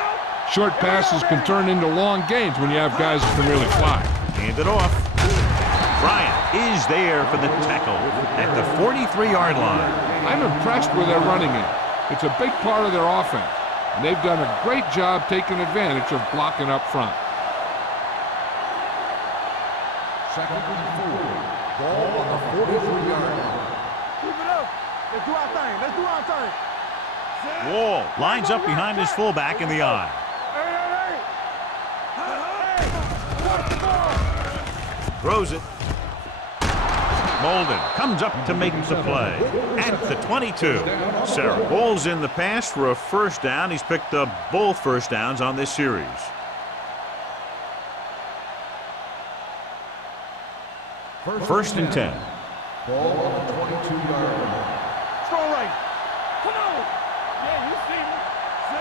Short passes can turn into long gains when you have guys that can really fly. Hand it off. Bryant is there for the tackle at the 43-yard line. I'm impressed with their running game. It's a big part of their offense, and they've done a great job taking advantage of blocking up front. Second and 4. Ball on the 43-yard line. Keep it up. Let's do our thing. Let's do our thing. Wall lines up behind his fullback in the I. Throws it. Molden comes up to make the play at the 22. Sarah bowls in the pass for a first down. He's picked up both first downs on this series. First and 10. Ball on the 22-yard line. Strong right. Come on. Yeah, you see me.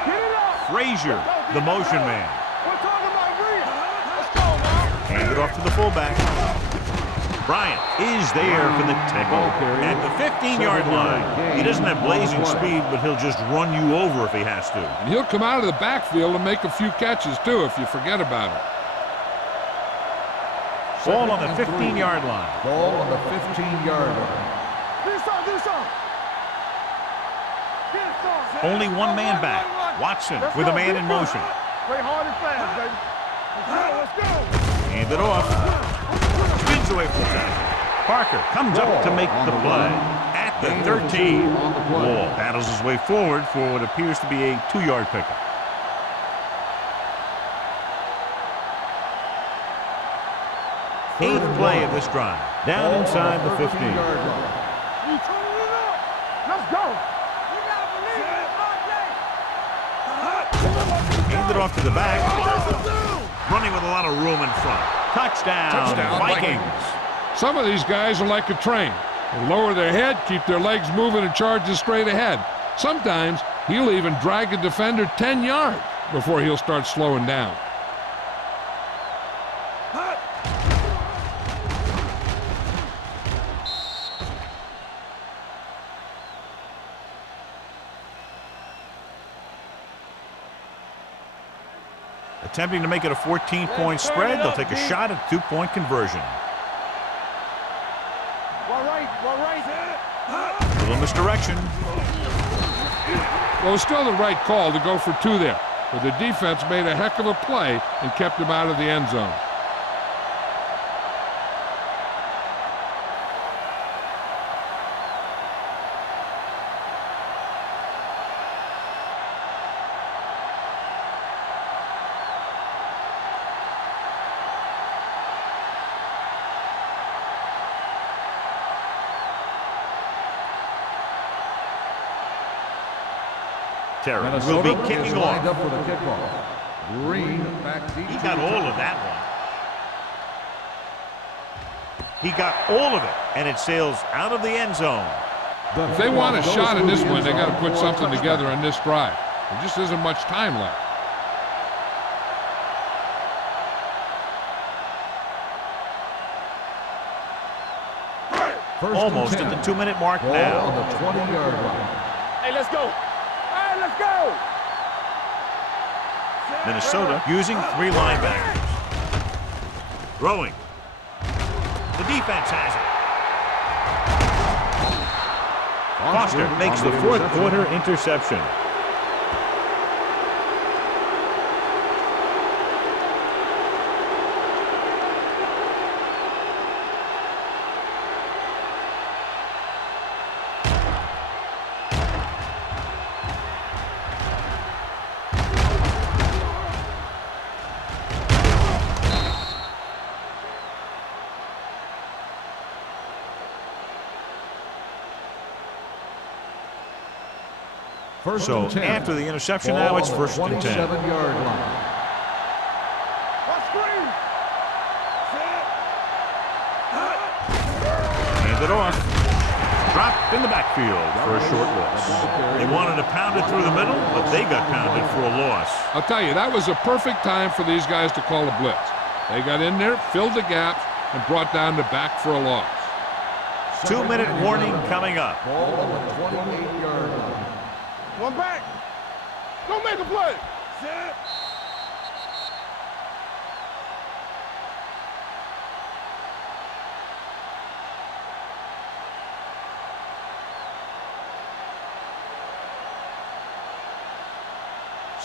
Get it up. Frazier, the motion man. We're talking about Green. Let's go now. Hand it off to the fullback. Bryant is there for the tackle at the 15-yard line. He doesn't have blazing speed, but he'll just run you over if he has to. And he'll come out of the backfield and make a few catches, too, if you forget about it. Ball on the 15-yard line. Ball on the 15-yard line. Do something. Only one man back. Watson with a man in motion. Play hard and fast, baby. Let's go. Hand it off. Spins away from the tackle. Parker comes up to make the play at the 13. Wall paddles his way forward for what appears to be a 2-yard pickup. Eighth play of this drive. Down inside the 15. You turning it up. Let's go. You gotta believe it, Hand it off to the back. Running with a lot of room in front. Touchdown Vikings. Some of these guys are like a train. They lower their head, keep their legs moving, and charges straight ahead. Sometimes he'll even drag a defender 10 yards before he'll start slowing down. Attempting to make it a 14-point spread. They'll take a shot at 2-point conversion. Well, right. A little misdirection. Well, it was still the right call to go for 2 there, but the defense made a heck of a play and kept him out of the end zone. Terry will Minnesota be kicking is lined off. up for the kickoff. Green back deep. He got all of that one. He got all of it, and it sails out of the end zone. If they want a shot in this one, they got to put something together on this drive. There just isn't much time left. Almost at the 2-minute mark Ball now. on the 20-yard line. Hey, let's go. Hey, let's go. Minnesota using 3 linebackers. Throwing. The defense has it. Foster makes the fourth quarter interception. First So and 10. after the interception, Ball now it's on the first and 10. 27-yard line. Hand it off. Dropped in the backfield for a short loss. They wanted to pound it through the middle, but they got pounded for a loss. I'll tell you, that was a perfect time for these guys to call a blitz. They got in there, filled the gaps, and brought down the back for a loss. 2-minute warning coming up. Ball on the 28-yard line. One back. Don't make a play.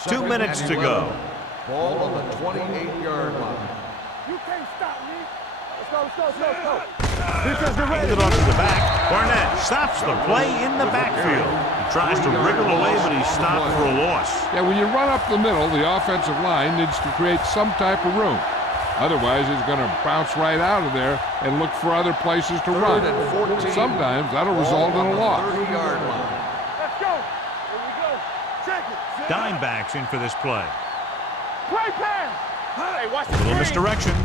Two minutes to go. Ball on the 28-yard line. You can't stop me. Let's go. Defense, get Hand ready. it off to the back. Barnett stops the play in the backfield. He tries to wriggle away, but he's stopped for a loss. Yeah, when you run up the middle, the offensive line needs to create some type of room. Otherwise, he's going to bounce right out of there and look for other places to run. Third and 14. Sometimes that'll result in a loss. 30-yard line. Let's go. Here we go. Check it. Dime backs in for this play. Play pass. Hey, watch the Little screen. misdirection.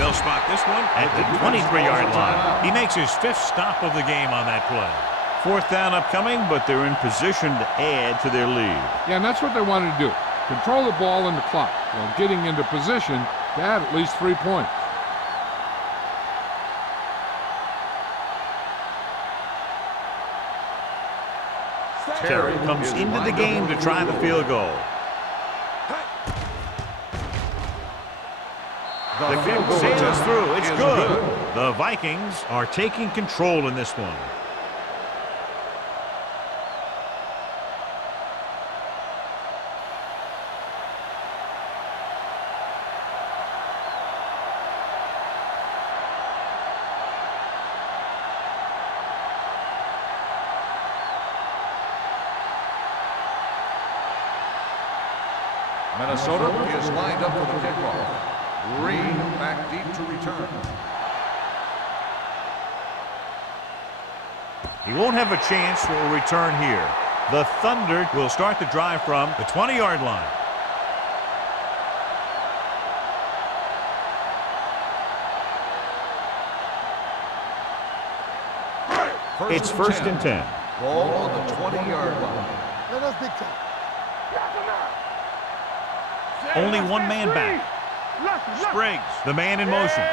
They'll spot this one at the 23-yard line. He makes his 5th stop of the game on that play. 4th down upcoming, but they're in position to add to their lead. Yeah, and that's what they wanted to do. Control the ball and the clock while getting into position to add at least 3 points. Terry comes into the game to try the field goal. The kick sails through. It's good. The Vikings are taking control in this one. Minnesota is lined up for the kickoff. Green back deep to return. He won't have a chance for a return here. The Thunder will start the drive from the 20-yard line. It's first and 10. Ball on the 20-yard line. Let us dictate. Only one man back. Spriggs, the man in motion.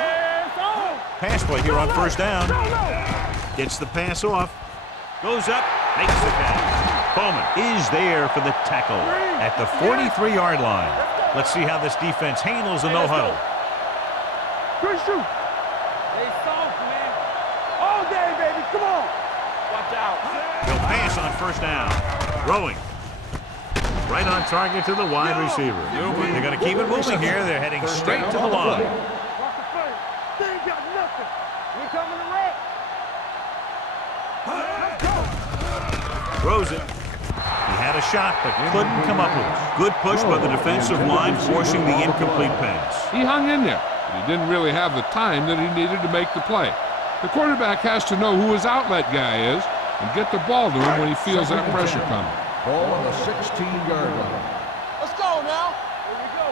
Pass play here on first down. Gets the pass off. Goes up, makes the catch. Coleman is there for the tackle at the 43-yard line. Let's see how this defense handles the no-huddle. Good shoot. They soft, man. All day, baby. Come on. Watch out. He'll pass on first down. Throwing. Right on target to the wide receiver. They're going to keep it moving here. They're heading straight to the line. Watch the play. They ain't got nothing. We coming to wreck. Throws it. He had a shot, but couldn't come up with it. Good push by the defensive line, forcing the incomplete pass. He hung in there, but he didn't really have the time that he needed to make the play. The quarterback has to know who his outlet guy is and get the ball to him when he feels that pressure coming. Ball on the 16-yard line. Let's go now. Here we go.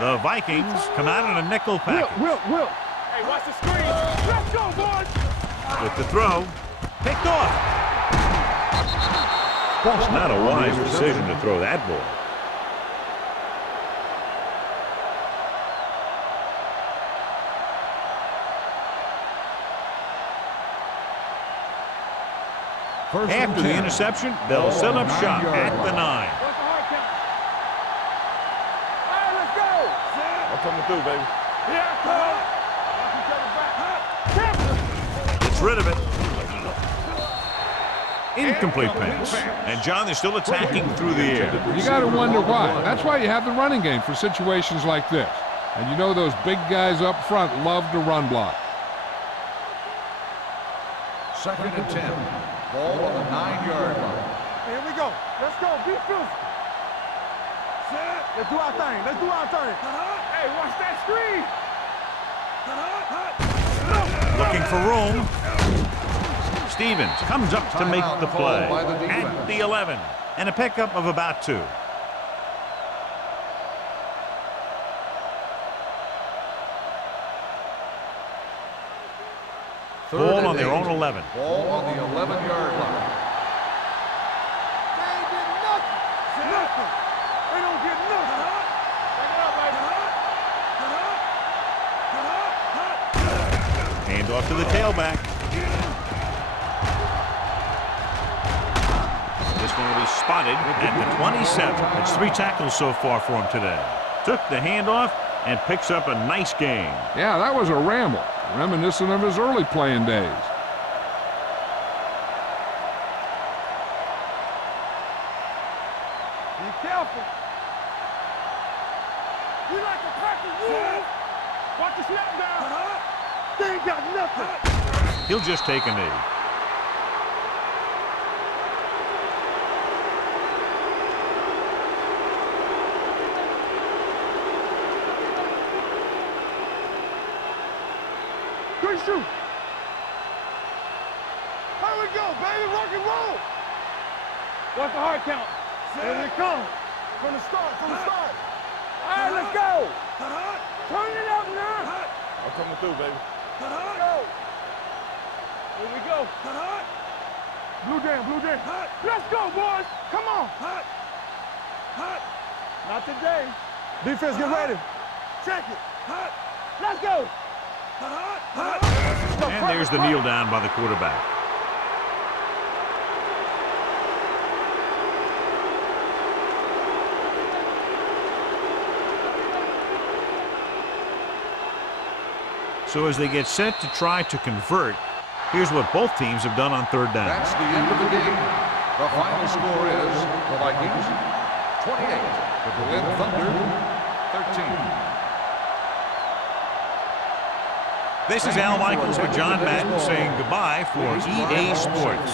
The Vikings come out in a nickel package. Whip. Hey, watch the screen. Let's go, boys. With the throw, picked off. Not a wise decision to throw that ball. After the interception, they'll set up shop at the 9. What's the hard count? All right, let's go. I'm coming through, baby. Here I come. Watch each other back. Gets rid of it. Incomplete pass. And John, they're still attacking through the air. You got to wonder why. That's why you have the running game for situations like this. And you know those big guys up front love to run block. 2nd and 10. Ball on the 9-yard line. Here we go. Let's go. Be physical. Let's do our thing. Hey, watch that screen. Looking for room. Stevens comes up to make the play at the 11. And a pickup of about 2. Ball on their own 11. Ball on the 11-yard line. They ain't getting nothing. They don't get nothing. Back it up, baby. Hand off to the tailback. This one will be spotted at the 27. It's 3 tackles so far for him today. Took the handoff and picks up a nice gain. Yeah, that was a ramble, reminiscent of his early playing days. Be careful. We like to practice rules. Watch the snap down. They ain't got nothing. He'll just take a knee. Good shoot. Here we go, baby. Rock and roll. What's the hard count? Here it comes. From the start. All right, let's go. Turn it up now. I'm coming through, baby. Go. Here we go. Blue jam. Let's go, boys. Come on. Not today. Defense, get ready. Check it. Let's go. And there's the kneel down by the quarterback. So as they get set to try to convert, here's what both teams have done on 3rd down. That's the end of the game. The final score is the Vikings 28, the Berlin Thunder 13. This is Al Michaels with John Madden saying goodbye for EA Sports.